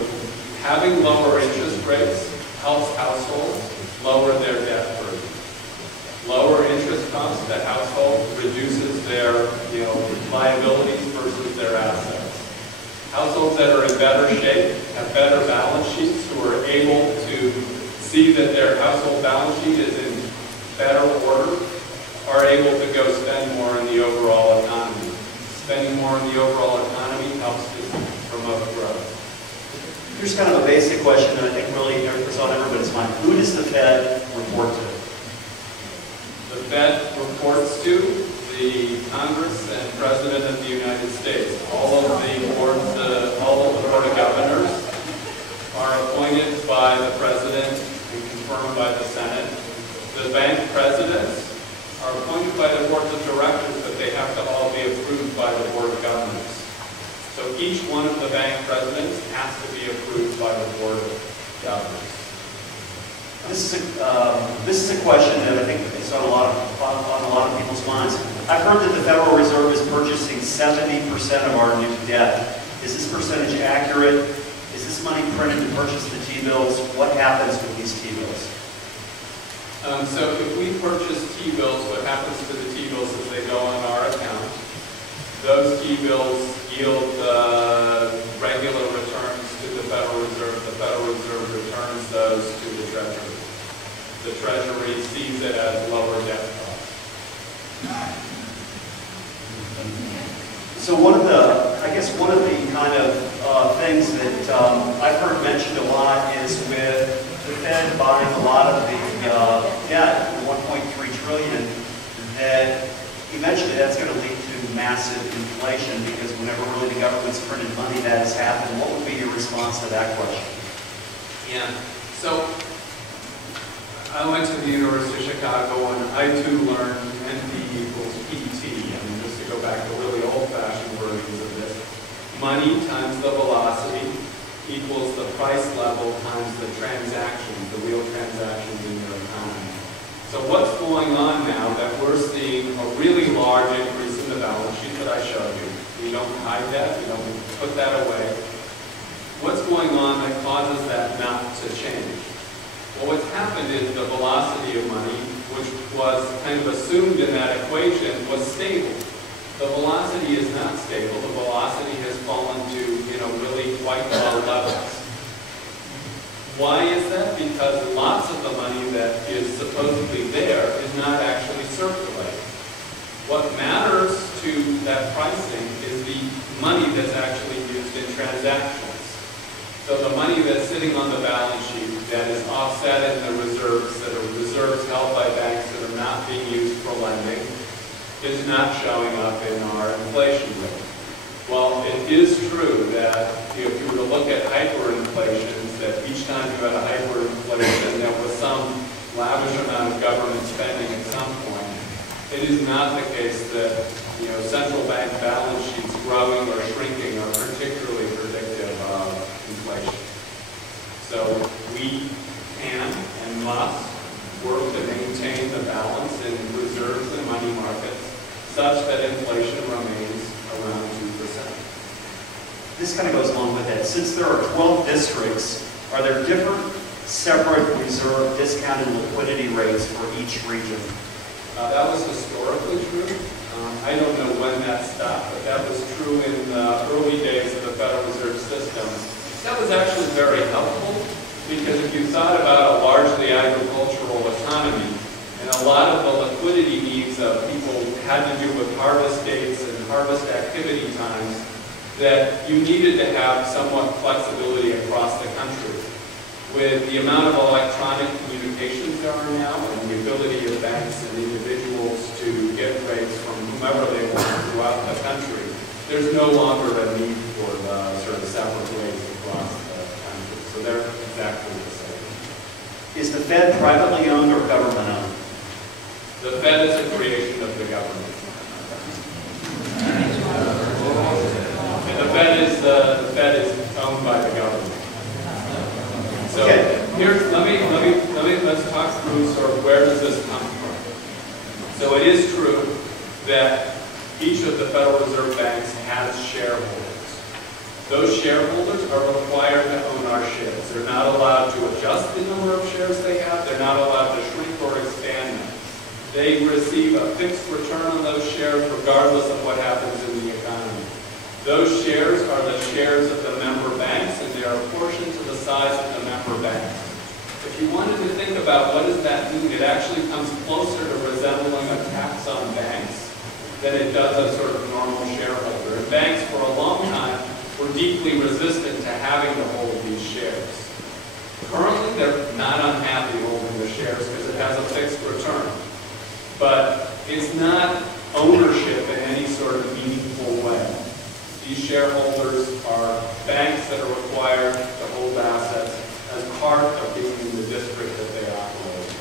Having lower interest rates helps households lower their debt burden. Lower interest costs to households reduces their, you know, liabilities versus their assets. Households that are in better shape, have better balance sheets, who are able to see that their household balance sheet is in better order, are able to go spend more in the overall economy. Spending more in the overall economy helps to promote growth. Here's kind of a basic question that I think really is on everybody's mind. Who does the Fed report to? The Fed reports to the Congress and President of the United States. All of the Board of Governors are appointed by the President and confirmed by the Senate. The bank presidents are appointed by the boards of directors, but they have to all be approved by the Board of Governors. So each one of the bank presidents has to be approved by the Board of Governors. This is a question that I think is on a lot of people's minds. I've heard that the Federal Reserve is purchasing 70% of our new debt. Is this percentage accurate? Is this money printed to purchase the T-bills? What happens with these T-bills? So if we purchase T-bills, what happens to the T-bills is they go on our account. Those T-bills yield regular returns to the Federal Reserve. The Federal Reserve returns those to the Treasury. The Treasury sees it as lower debt costs. So one of the kind of things that I've heard mentioned a lot is with the Fed buying a lot of the debt, the 1.3 trillion, that eventually that's going to lead to massive inflation, because whenever really the government's printed money, that has happened. What would be your response to that question? Yeah. So I went to the University of Chicago, and I too learned NP equals PT. I mean, just to go back to really old-fashioned versions of this. Money times the velocity equals the price level times the transactions, the real transactions in your economy. So what's going on now that we're seeing a really large increase in the balance sheet that I showed you? We don't hide that, we don't put that away. What's going on that causes that not to change? Well, what's happened is the velocity of money, which was kind of assumed in that equation, was stable. The velocity is not stable. The velocity has fallen to, really quite low levels. Why is that? Because lots of the money that is supposedly there is not actually circulating. What matters to that pricing is the money that's actually used in transactions. So the money that's sitting on the balance sheet that is offset in the reserves, that are reserves held by banks that are not being used for lending, is not showing up in our inflation rate. Well, it is true that if you were to look at hyperinflations, that each time you had a hyperinflation, there was some lavish amount of government spending at some point. It is not the case that central bank balance sheets growing or shrinking are particularly predictive of inflation. So we can and must work to maintain the balance in reserves and money markets such that inflation remains around 2%. This kind of goes along with that. Since there are 12 districts, are there different separate reserve discounted liquidity rates for each region? That was historically true. I don't know when that stopped, but that was true in the early days of the Federal Reserve System. That was actually very helpful because if you thought about a largely agricultural economy, and a lot of the liquidity needs of people had to do with harvest dates and harvest activity times, that you needed to have somewhat flexibility across the country. With the amount of electronic communications there are now and the ability of banks and individuals to get rates from whomever they want throughout the country, there's no longer a need for the sort of separate rates across the country. So they're exactly the same. Is the Fed privately owned or government owned? The Fed is a creation of the government. And the Fed is owned by the government. So here, let's talk through sort of where does this come from. So it is true that each of the Federal Reserve banks has shareholders. Those shareholders are required to own our shares. They're not allowed to adjust the number of shares they have. They're not allowed to shrink or expand them. They receive a fixed return on those shares regardless of what happens in the economy. Those shares are the shares of the member banks, and they are apportioned to the size of the member banks. If you wanted to think about what does that mean, it actually comes closer to resembling a tax on banks than it does a sort of normal shareholder. And banks, for a long time, were deeply resistant to having to hold these shares. Currently, they're not unhappy holding the shares because it has a fixed return. But it's not ownership in any sort of meaningful way. These shareholders are banks that are required to hold assets as part of being in the district that they operate.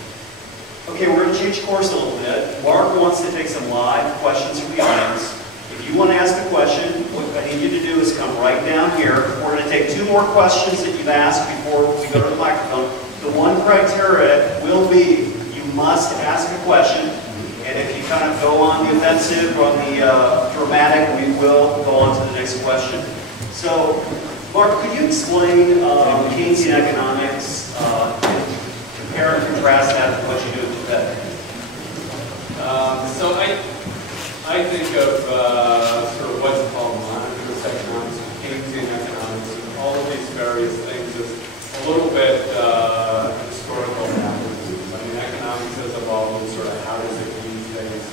Okay, we're going to change course a little bit. Mark wants to take some live questions from the audience. If you want to ask a question, what I need you to do is come right down here. We're going to take 2 more questions that you've asked before we go to the microphone. The one criteria will be you must ask a question. And if you kind of go on the offensive or on the dramatic, we will go on to the next question. So, Mark, could you explain Keynesian economics, compare and contrast that with what you do today? So I think of sort of what's called monetarist economics, Keynesian economics, and all of these various things as a little bit historical applications. I mean, economics has evolved in sort of how does it mean things.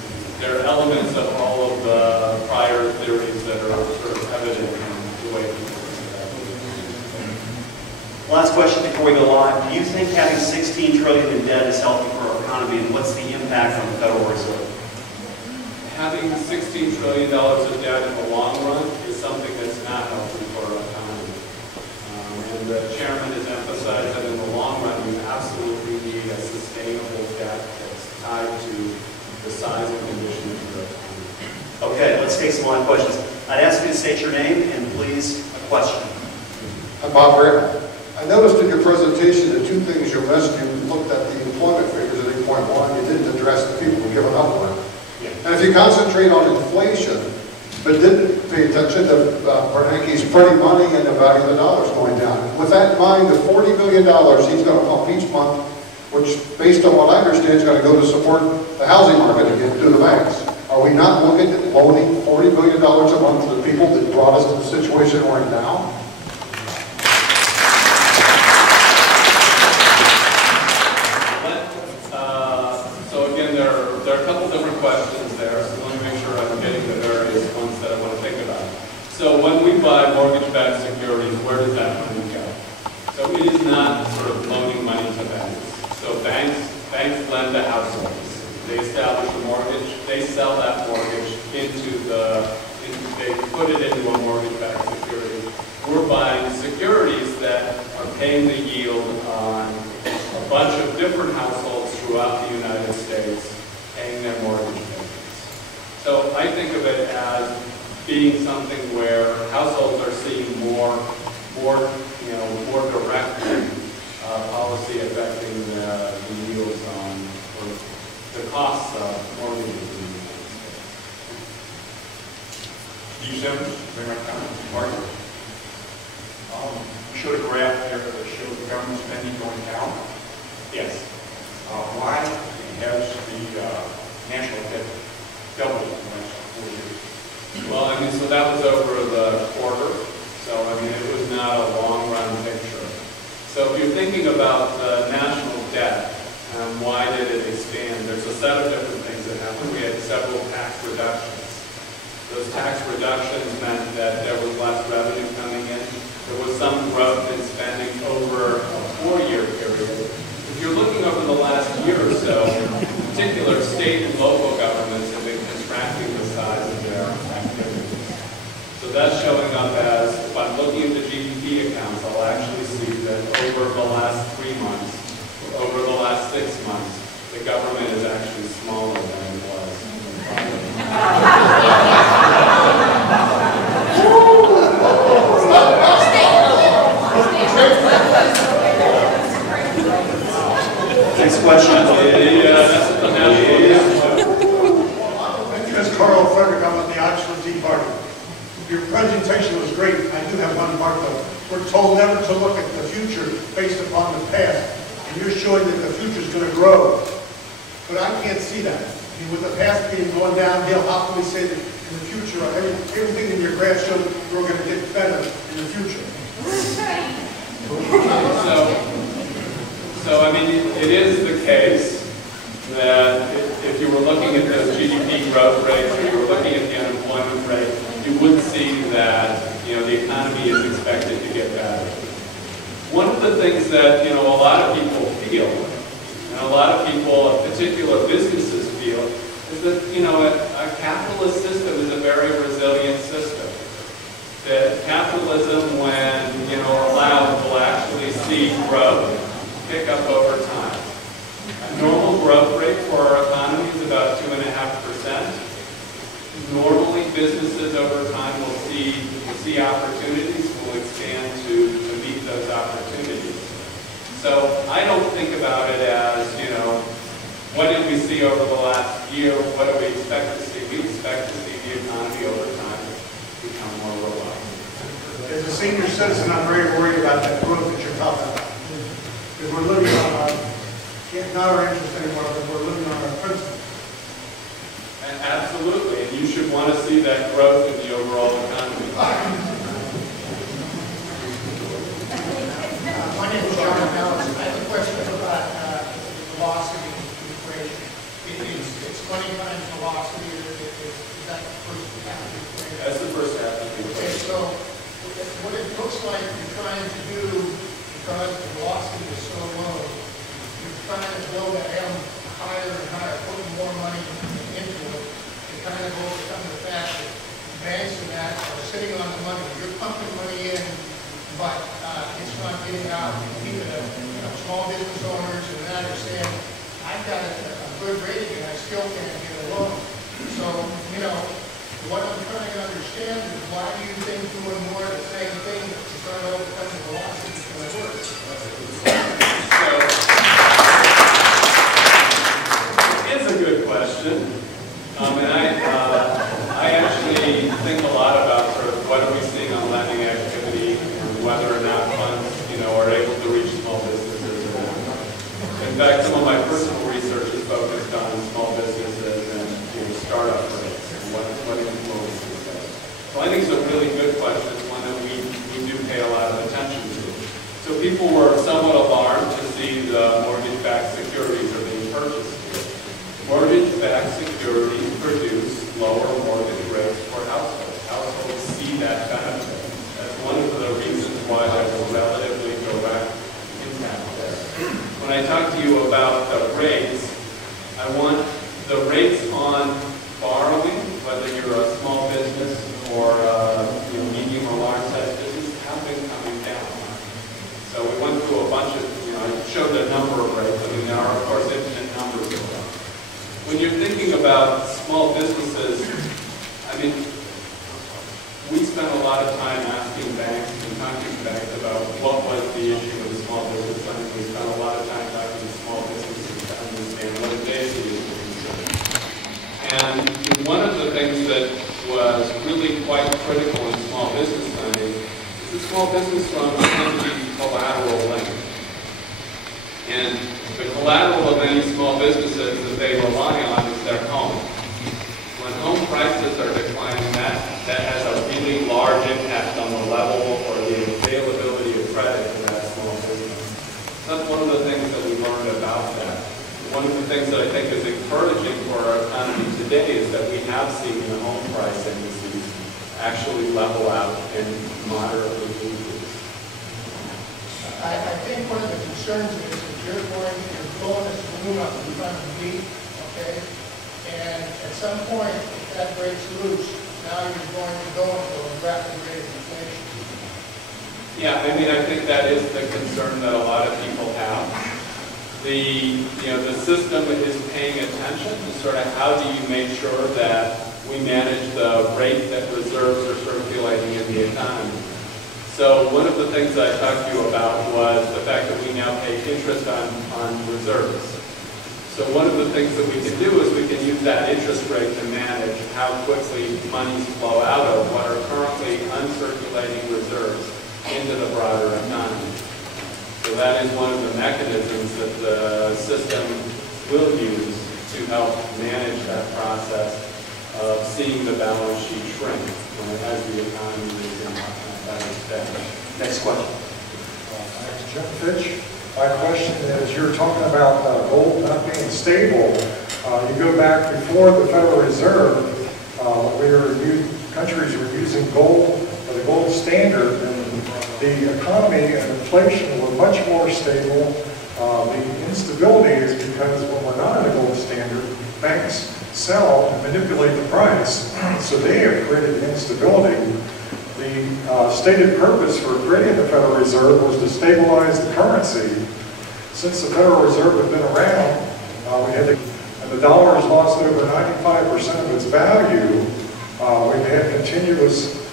There are elements of all of the prior theories that are sort of evident in the way people think about it. Last question before we go live. Do you think having $16 trillion in debt is healthy for our economy, and what's the impact on the Federal Reserve? Having $16 trillion of debt in the long run is something that's not healthy for our economy. And the chairman has emphasized that in the long run, you absolutely need a sustainable debt that's tied to the size and condition of your economy. Okay, let's take some live questions. I'd ask you to state your name and please a question. I'm Bob Rick. I noticed in your presentation the 2 things you missed. You looked at the employment figures at 8.1. You didn't address the people who've given up on it. Yeah. And if you concentrate on inflation, but didn't pay attention to Bernanke's printing money and the value of the dollar's going down. With that in mind, the $40 billion he's going to pump each month, which, based on what I understand, is going to go to support the housing market again through the banks. Are we not looking at loaning $40 billion a month to the people that brought us to the situation we're in now? So again, there are a couple different questions there, so let me make sure I'm getting the various ones that I want to think about. So when we buy mortgage-backed securities, where does that money go? So it is not sort of loaning money to banks. So banks lend to households. They establish a mortgage, they sell that mortgage they put it into a mortgage-backed security. We're buying securities that are paying the yield on a bunch of different households throughout the United States paying their mortgage payments. So I think of it as being something where households are seeing more direct policy affecting the yields on, or the costs of mortgages in the United States. Steve Simmons, bring my comments. Mark. You showed a graph there that showed the government spending going down. Yes. Why has the national debt doubled in the last 4 years? Well, I mean, so that was over the quarter. So, I mean, it was not a long-run picture. So if you're thinking about the national debt, why did it expand? There's a set of different things that happened. We had several tax reductions. Those tax reductions meant that there was less revenue coming in. There was some growth in spending over a 4-year period. If you're looking over the last year or so, in particular, state and local governments have been contracting the size of their activities. So that's showing up as, if I'm looking at the GDP accounts, I'll actually see that over the last 3 months, over the last 6 months, the government is actually smaller than it was. Next question. That's what the national debt. As Carl Frederick, I'm on the Oxford Tea Party. Your presentation was great. I do have one part though. We're told never to look at the future based upon the past. And you're showing that the future is going to grow. But I can't see that. I mean, with the past being going downhill, how can we say that in the future, everything in your graph shows we're going to get better in the future? So I mean, it is the case that if you were looking at the GDP growth rate, or you were looking at the unemployment rate, you would see that, the economy is expected to get better. One of the things that, a lot of people feel, and a lot of people, particular businesses feel, is that, a capitalist system is a very resilient system. That capitalism, when, allowed, will actually see growth pick up over time. A normal growth rate for our economy is about 2.5%. Normally, businesses over time will see opportunities, will expand to meet those opportunities. So I don't think about it as, what did we see over the last year? What do we expect to see? We expect to see the economy over time become more robust. As a senior citizen, I'm very worried about that growth that you're talking about. Because we're living on not our interest anymore, but we're living on our principles. And absolutely, and you should want to see that growth in the overall economy. My name is John Ellis. I have a question about the velocity equation. It's 20 times velocity, is that the first half of the equation? That's the first half of the Okay, equation. so what it looks like you're trying to do, because the velocity is so low, you're trying to build an M higher and higher, putting more money into it, to kind of overcome the fact that banks and that are sitting on the money. You're pumping money in, but it's not getting out. And people, small business owners and that are saying, I've got a good rating and I still can't get a loan. So, what I'm trying to understand is why do you think doing more of the same thing to try to overcome the velocity is going to work? It's a good question. And I actually think think it's a really good question. It's one that we do pay a lot of attention to. So people were somewhat alarmed to see the mortgage-backed securities are being purchased here. Mortgage-backed securities produce lower mortgage rates for households. Households see that benefit. That's one of the reasons why there's a relatively direct impact there. When I talk to you about the rates, I want the rates on borrowing, whether you're a small business or medium or large size business, have been coming down. So we went through a bunch of, I showed a number of rates. I mean, there are, of course, infinite numbers of them. When you're thinking about small businesses, I mean, we spent a lot of time asking banks and talking to banks about what was the issue with the small business. I mean, we spent a lot of time talking to small businesses to understand what they see. And one of the things that was really quite critical in small business lending is that small business loans tend to be collateral lending. And the collateral of any small businesses that they rely on is their home. When home prices are declining, that has a really large impact on the level or the availability of credit for that small business. That's one of the things that we learned about that. One of the things that I think is encouraging for our economy today is that we have seen the home price indices actually level out and moderately increase. I think one of the concerns is that you're blowing this balloon up in front of me, okay? And at some point, if that breaks loose, now you're going to go into a rapid rate of inflation. Yeah, I mean, I think that is the concern that a lot of people have. The system is paying attention to sort of how do you make sure that we manage the rate that reserves are circulating in the economy. So one of the things that I talked to you about was the fact that we now pay interest on reserves. So one of the things that we can do is we can use that interest rate to manage how quickly monies flow out of what are currently uncirculating reserves into the broader economy. So that is one of the mechanisms that the system will use to help manage that process of seeing the balance sheet shrink as the economy is in better stead. Next question. Thanks, Jim Fitch. My question is, you're talking about gold not being stable. You go back before the Federal Reserve, countries were using gold, the gold standard, and the economy and inflation were much more stable. The instability is because when we're not in a gold standard, banks sell and manipulate the price, so they have created instability. The stated purpose for creating the Federal Reserve was to stabilize the currency. Since the Federal Reserve had been around, and the dollar has lost over 95% of its value. We've had continuous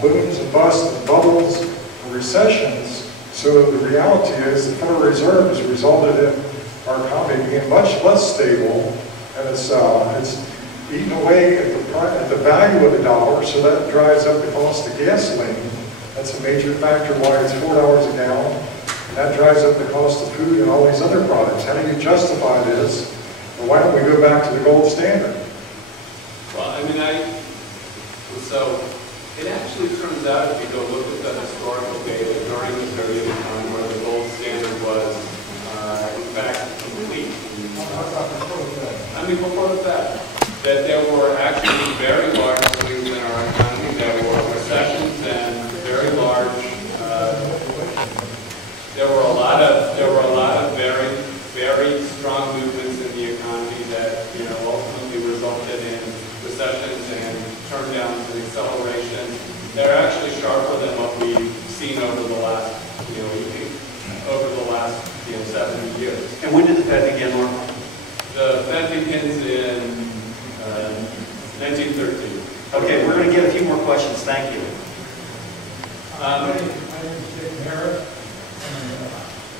booms and busts and bubbles and recessions. So the reality is the Federal Reserve has resulted in our economy being much less stable, and it's eaten away at the value of the dollar, so that drives up the cost of gasoline. That's a major factor why it's $4 a gallon. And that drives up the cost of food and all these other products. How do you justify this? Or why don't we go back to the gold standard? Well, I mean, so it actually turns out, if you go look at the historical data during the period of time where the gold standard was, in fact, complete. I mean, before the Fed, that there were actually very large swings in our economy. There were recessions and very large. There were a lot of very, very strong movements in the economy that ultimately resulted in recessions and turndowns and acceleration. They're actually sharper than what we've seen over the last 70 years. And when did the Fed begin, Mark? The Fed begins in 1913. Okay, we're going to get a few more questions. Thank you. My name is Dick Harris.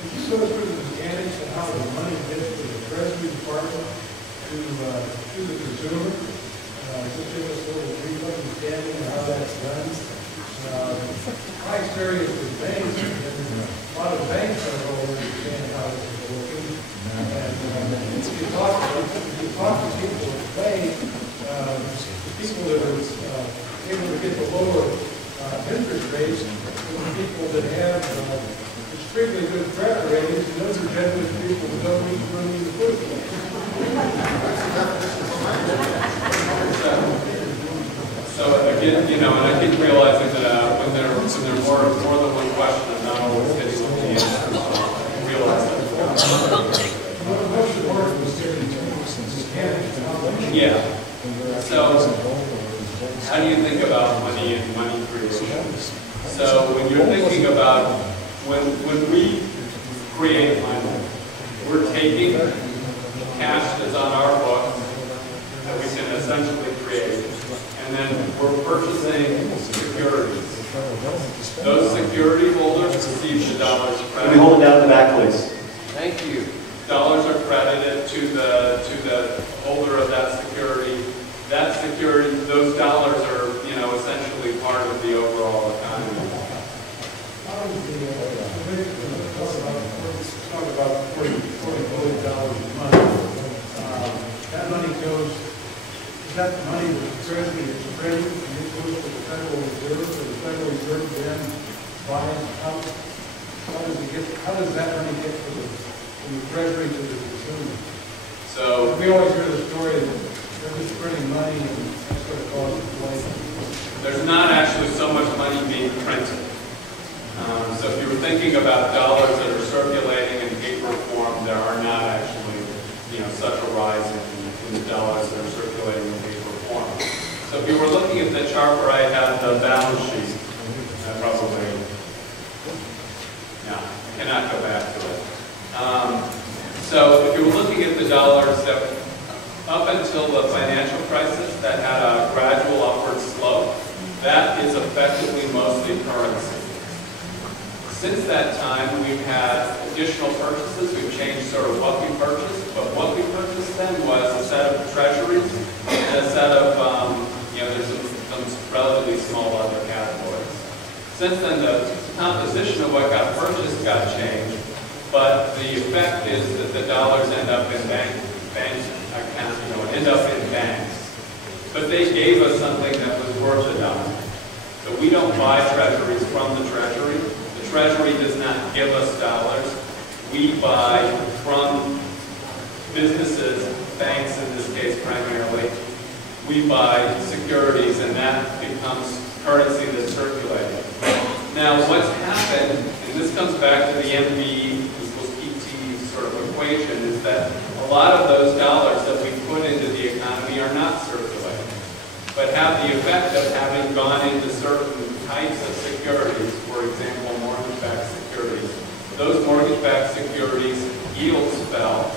Could you go through the mechanics of how the money gets from the Treasury Department to the consumer? Just give us a little brief understanding of how that's done. My experience with banks, a lot of banks don't understand how this is working. And if you talk to people at the bank, the people that are able to get the lower interest rates from people that have extremely good credit ratings, and those are generally people who don't need money in the first place. So again, you know, and I keep realizing that when there's more than one question, I'm not always getting the answer. So I realize that. Yeah. So how do you think about money and money creation? So when you're thinking about when we create money, we're taking cash that's on our books that we can essentially create, and then we're purchasing securities. Those security holders receive the dollars Can we credited. hold it down in the back, please? Thank you. Dollars are credited to the holder of that security. That security, those dollars are, you know, essentially part of the overall economy. Talk about $40 billion of money. That money goes, is that the money that the Treasury is printing, and it goes to the Federal Reserve, so the Federal Reserve then buys out? How does that money get from the Treasury to the consumer? So we always hear the story that they're just printing money and that's going to cause inflation. there's not actually so much money being printed. So if you were thinking about dollars that are circulating in paper form, there are not actually, you know, such a rise in the dollars that are circulating in paper form. So if you were looking at the chart where I had the balance sheet, probably, no, I cannot go back to it. So if you were looking at the dollars that, up until the financial crisis, that had a gradual upward slope, that is effectively mostly currency. Since that time, we've had additional purchases. We've changed sort of what we purchased, but what we purchased then was a set of treasuries and a set of, you know, there's some relatively small other categories. Since then, the composition of what got purchased got changed, but the effect is that the dollars end up in bank accounts, you know, end up in banks. But they gave us something that was worth $1. So we don't buy treasuries from the Treasury. The Treasury does not give us dollars. We buy from businesses, banks in this case primarily. We buy securities, and that becomes currency that's circulating. Now, what's happened, and this comes back to the MV equals PT sort of equation, is that a lot of those dollars that we put into the economy are not circulating, but have the effect of having gone into certain types of securities, for example, mortgage-backed securities. Those mortgage-backed securities, yields fell.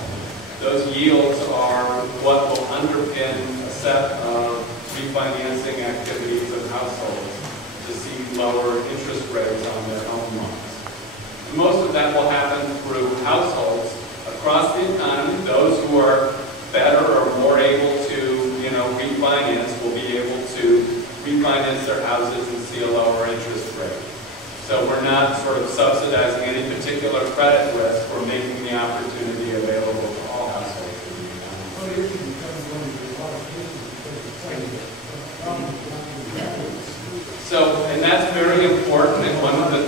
Those yields are what will underpin a set of refinancing activities of households to see lower interest rates on their home loans. And most of that will happen through households across the economy. Those who are better or more able to, you know, refinance will be able to refinance their houses and see a lower interest rate. So we're not sort of subsidizing any particular credit risk. We're making the opportunity available to all households in the economy. So, and that's very important. And one of the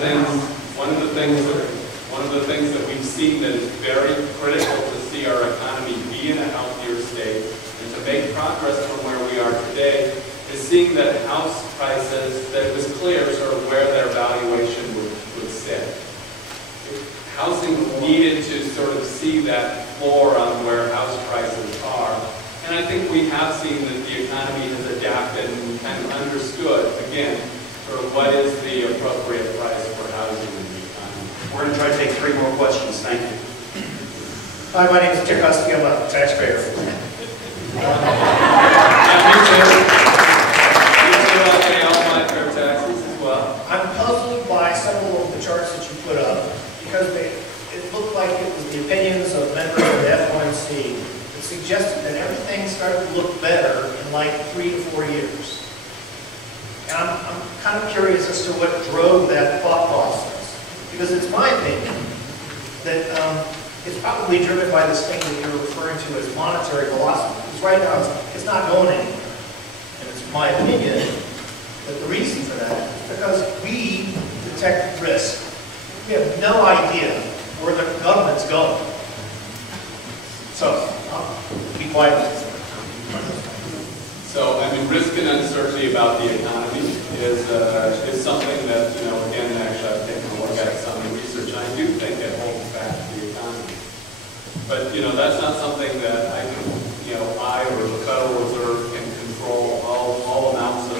things that we've seen that is very critical to see our economy be in a healthier state and to make progress from where we are today is seeing that house prices, that it was clear sort of where their valuation would sit. Housing needed to sort of see that floor on where house prices are. And I think we have seen that the economy has adapted and kind of understood, again, sort of what is the appropriate price for housing in the economy. We're going to try to take 3 more questions. Thank you. Hi, my name is Dick Husky. I'm a taxpayer. Me too. I pay all my fair taxes as well. I'm puzzled by several of the charts that you put up because it looked like it was the opinions of members of the FOMC that suggested that everything started to look better in like 3 to 4 years. And I'm kind of curious as to what drove that thought process. Because it's my opinion that it's probably driven by this thing that you're referring to as monetary velocity. Because right now it's not going anywhere. And it's my opinion But the reason for that is because we detect risk. We have no idea where the government's going. So, I'll be quiet. So, I mean, risk and uncertainty about the economy is something that, you know, again, actually I've taken a look at some research, and I do think it holds back the economy. But, you know, that's not something that I can, you know, I or the Federal Reserve can control all amounts of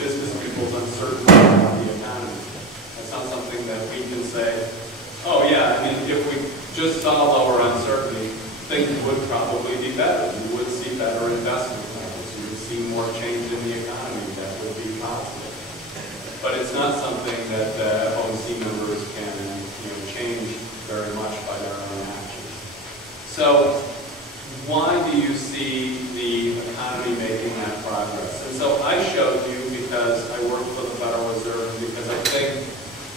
business people's uncertainty about the economy. That's not something that we can say, oh yeah, I mean, if we just saw lower uncertainty, things would probably be better. You would see better investment levels. You would see more change in the economy that would be positive. But it's not something that FOMC members can, you know, change very much by their own actions. So why do you see the economy making that progress? And so I showed you because I work for the Federal Reserve, because I think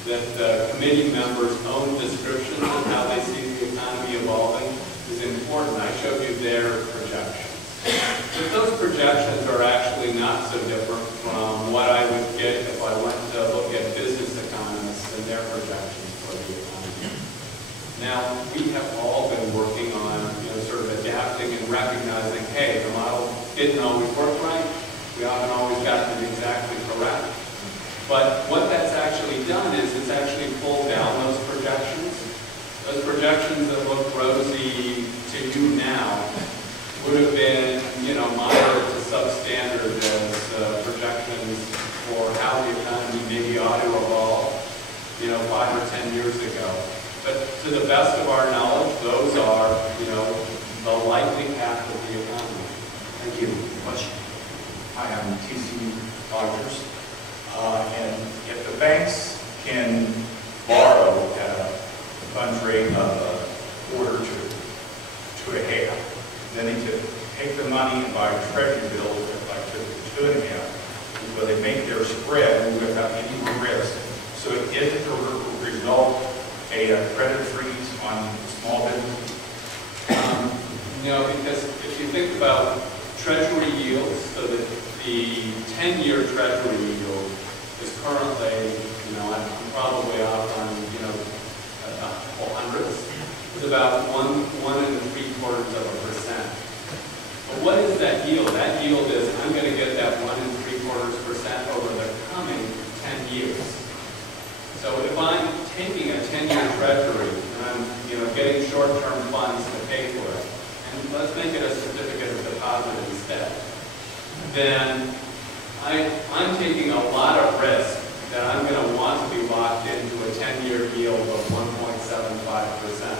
that the committee members' own descriptions of how they see the economy evolving is important. I showed you their projections. But those projections are actually not so different from what I would get if I went to look at business economists and their projections for the economy. Now, we have all been working on, you know, sort of adapting and recognizing, hey, the model didn't always work right. We haven't always gotten it exactly correct. But what that's actually done is it's actually pulled down those projections. Those projections that look rosy to you now would have been, you know, moderate to substandard as projections for how the economy maybe ought to evolve, you know, 5 or 10 years ago. But to the best of our knowledge, those are, you know, the likely path of the economy. Thank you. Question. Hi, I'm TC Rogers. And if the banks can borrow at a funds rate of a quarter to a half, then they could take the money and buy treasury bills at like 2.5, where they make their spread without any risk. So it is a result a credit freeze on small business? No, because if you think about Treasury yields, so that the 10-year Treasury yield is currently, you know, I'm probably off on, you know, a couple hundreds. It's about 1 3/4%. But what is that yield? That yield is I'm going to get that 1 3/4% over the coming 10 years. So if I'm taking a 10-year Treasury and I'm, you know, getting short-term funds to pay for it, and let's make it a certificate of deposit instead, then I'm taking a lot of risk that I'm going to want to be locked into a 10-year yield of 1.75%.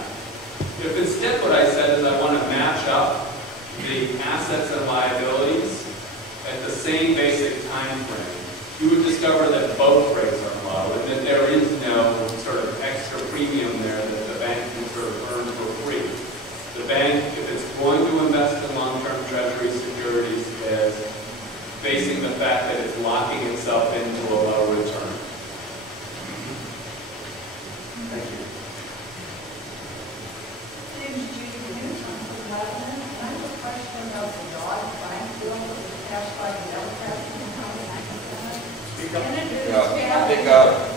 If instead what I said is I want to match up the assets and liabilities at the same basic time frame, you would discover that both rates are low and that there is no sort of extra premium there that the bank can sort of earn for free. The bank, if it's going to invest in long-term Treasury securities, is facing the fact that it's locking itself into a low return. Thank you. James Judy Hughes, I'm from Lebanon. I have a question about the Dodd-Frank bill that was passed by the Democrats in the House. Pick up.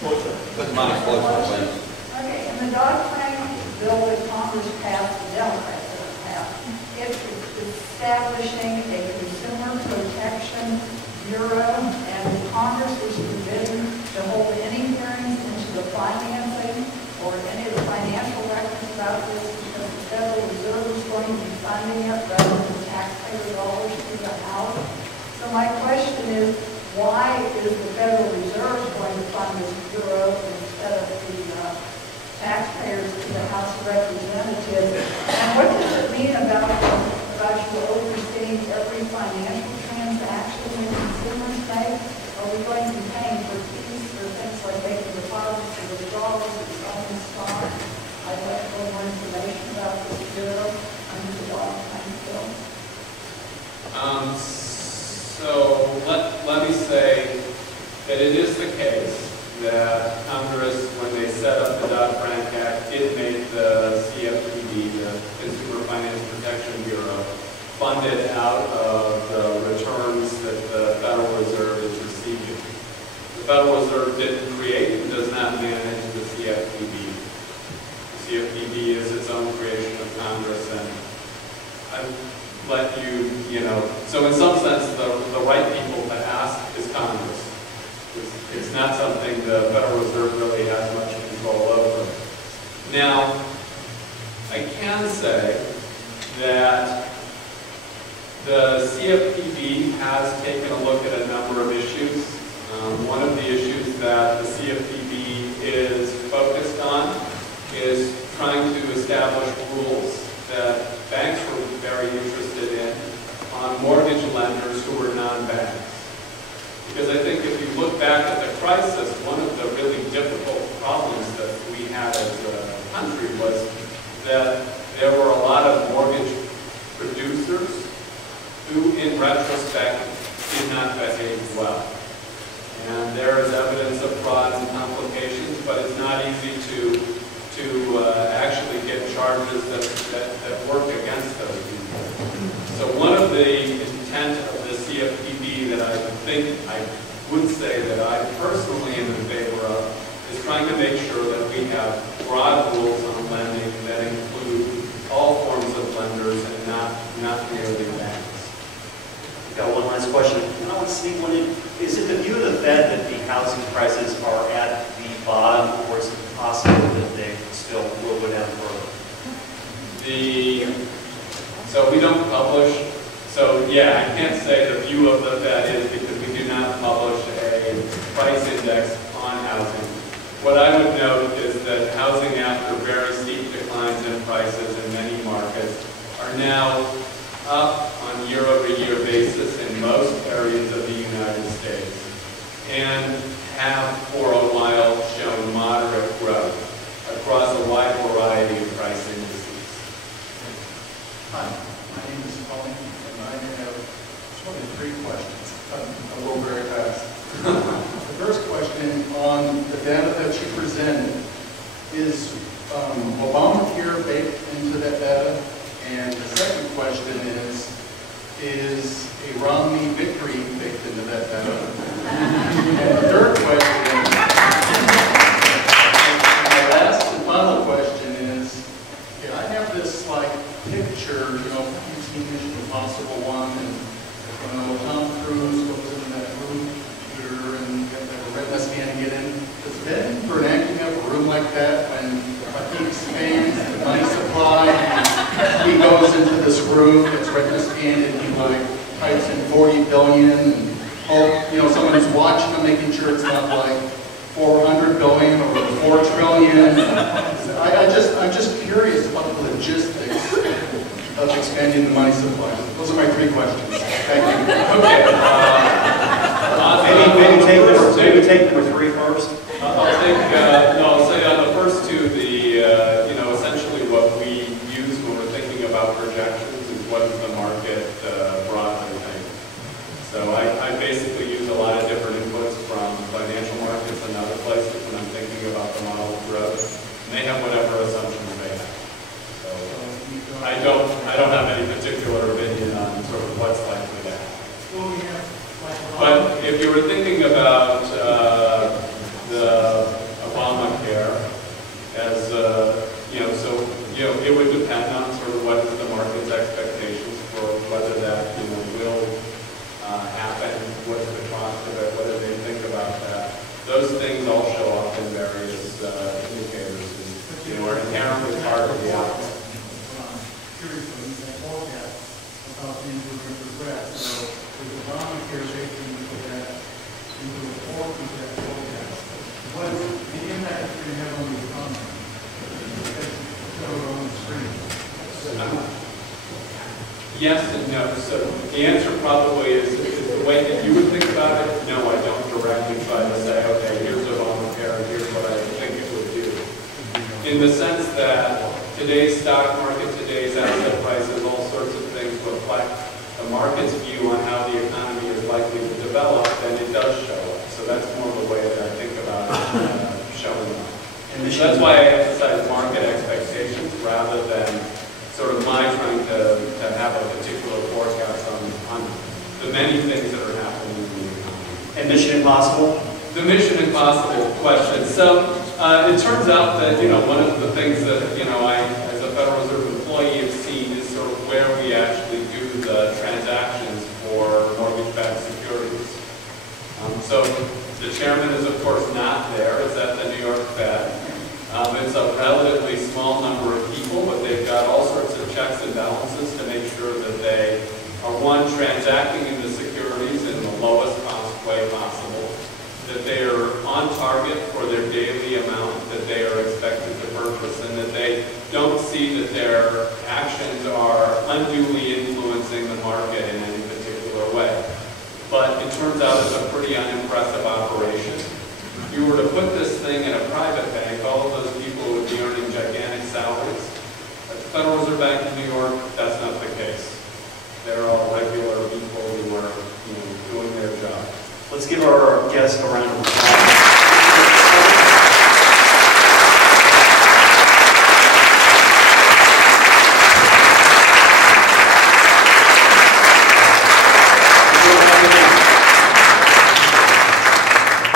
Put the mic closer, please. Okay, and the Dodd-Frank bill that Congress passed, the Democrats have passed, it's establishing a consumer protection bureau, and Congress was forbidden to hold any hearings into the financing or any of the financial records about this because the Federal Reserve is going to be funding it rather than taxpayer dollars through the House. So my question is, why is the Federal Reserve going to fund this bureau instead of the taxpayers to the House of Representatives? And what does it mean about you overseeing every financial transaction that consumers make? Are we going to be paying for fees for things like making deposits or withdrawals or selling stock? I'd like a little more information about this bureau under the Dodd-Frank bill. So let me say that it is the case that Congress, when they set up the Dodd-Frank Act, did make the CFPB, the Consumer Finance Protection Bureau, funded out of the returns that the Federal Reserve Federal Reserve didn't create and does not manage the CFPB. The CFPB is its own creation of Congress, and I let you, so in some sense, the right people to ask is Congress. It's not something the Federal Reserve really has much control over. Now, I can say that the CFPB has taken a look at a number of issues. One of the issues that the CFPB is focused on is trying to establish rules that banks were very interested in on mortgage lenders who were non-banks. Because I think if you look back at the crisis, one of the really difficult problems that we had as a country was that there were a lot of mortgage producers who, in retrospect, did not behave well. And there is evidence of fraud and complications, but it's not easy to actually get charges that work against those people. So one of the intent of the CFPB that I think I would say that I personally am in favor of is trying to make sure that we have broad rules on lending that include all forms of lenders and not merely banks. Got one last question. I want to sneak one in. Is it the view of the Fed that the housing prices are at the bottom, or is it possible that they still will go down further? So we don't publish. So yeah, I can't say the view of the Fed is because we do not publish a price index on housing. What I would note is that housing, after very steep declines in prices in many markets, are now up on year-over-year basis in most areas of the United States, and have for a while shown moderate growth across a wide variety of price indices. Hi, my name is Tony, and I have sort of 3 questions. I'll go very fast. The first question on the data that you presented, is Obamacare baked into that data? And the second question is a Romney victory baked into that data? And the third question, my last and final question is, okay, I have this picture, you've seen Mission Impossible 1, and Tom Cruise goes in that movie theater and you have to have a retina scan to get in. Does Ben Bernanke have a room like that when he expands the money supply? He goes into this room, it's retina scanned, and he types in 40 billion and hope, someone is watching him, making sure it's not 400 billion or 4 trillion. I'm just curious about the logistics of expanding the money supply. Those are my 3 questions. Thank you. Okay. Maybe take number 3 first. I'll say on the first 2, essentially what we use when we're thinking about projections is what does the market broadly think. So I basically use a lot of different inputs from financial markets and other places when I'm thinking about the model of growth. And they have whatever assumptions they have. So I don't have any particular opinion on sort of what's likely to happen. But if you were thinking about the Obamacare as it would depend on sort of what is the market's expectations for whether that will happen, what's the cost of it, what do they think about that. Those things all show up in various indicators and are inherently part of the outcome. Curious on that forecast about things we're going to progress. So with Obamacare taking into that forecast, what is the impact it's going to have on the economy? On the screen. Yes and no. So the answer probably is the way that you would think about it. No, I don't directly try to say, okay, here's Obamacare, here's what I think it would do. In the sense that today's stock market, today's asset prices, all sorts of things reflect the market's view on how the economy is likely to develop, then it does show up. So that's more the way that I think about it showing up. And so that's why I emphasize market expectations rather than sort of my trying to have a particular forecast on the many things that are happening in the economy. And Mission Impossible? The Mission Impossible question. So it turns out that, one of the things that, I, as a Federal Reserve employee, have seen is sort of where we actually do the transactions for mortgage-backed securities. So the chairman is, of course, not there. It's at the New York Fed. It's a relatively small number of people, but they've got all sorts of checks and balances to make sure that they are, one, transacting in the securities in the lowest cost way possible, that they are on target for their daily amount that they are expected to purchase, and that they don't see that their actions are unduly influencing the market in any particular way. But it turns out it's a pretty unimpressive operation. If you were to put this thing in a private bank, all of those people would be earning gigantic salaries. At the Federal Reserve Bank in New York, that's not the case. They're all regular people who are, doing their job. Let's give our guests a round of applause.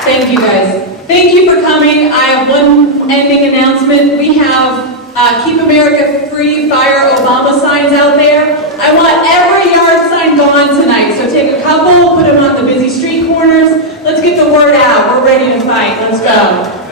Thank you, guys. Thank you for coming. I have one ending announcement. We have Keep America Free, Fire Obama signs out there. I want every yard sign gone tonight. So take a couple, put them on the busy street corners. Let's get the word out. We're ready to fight. Let's go.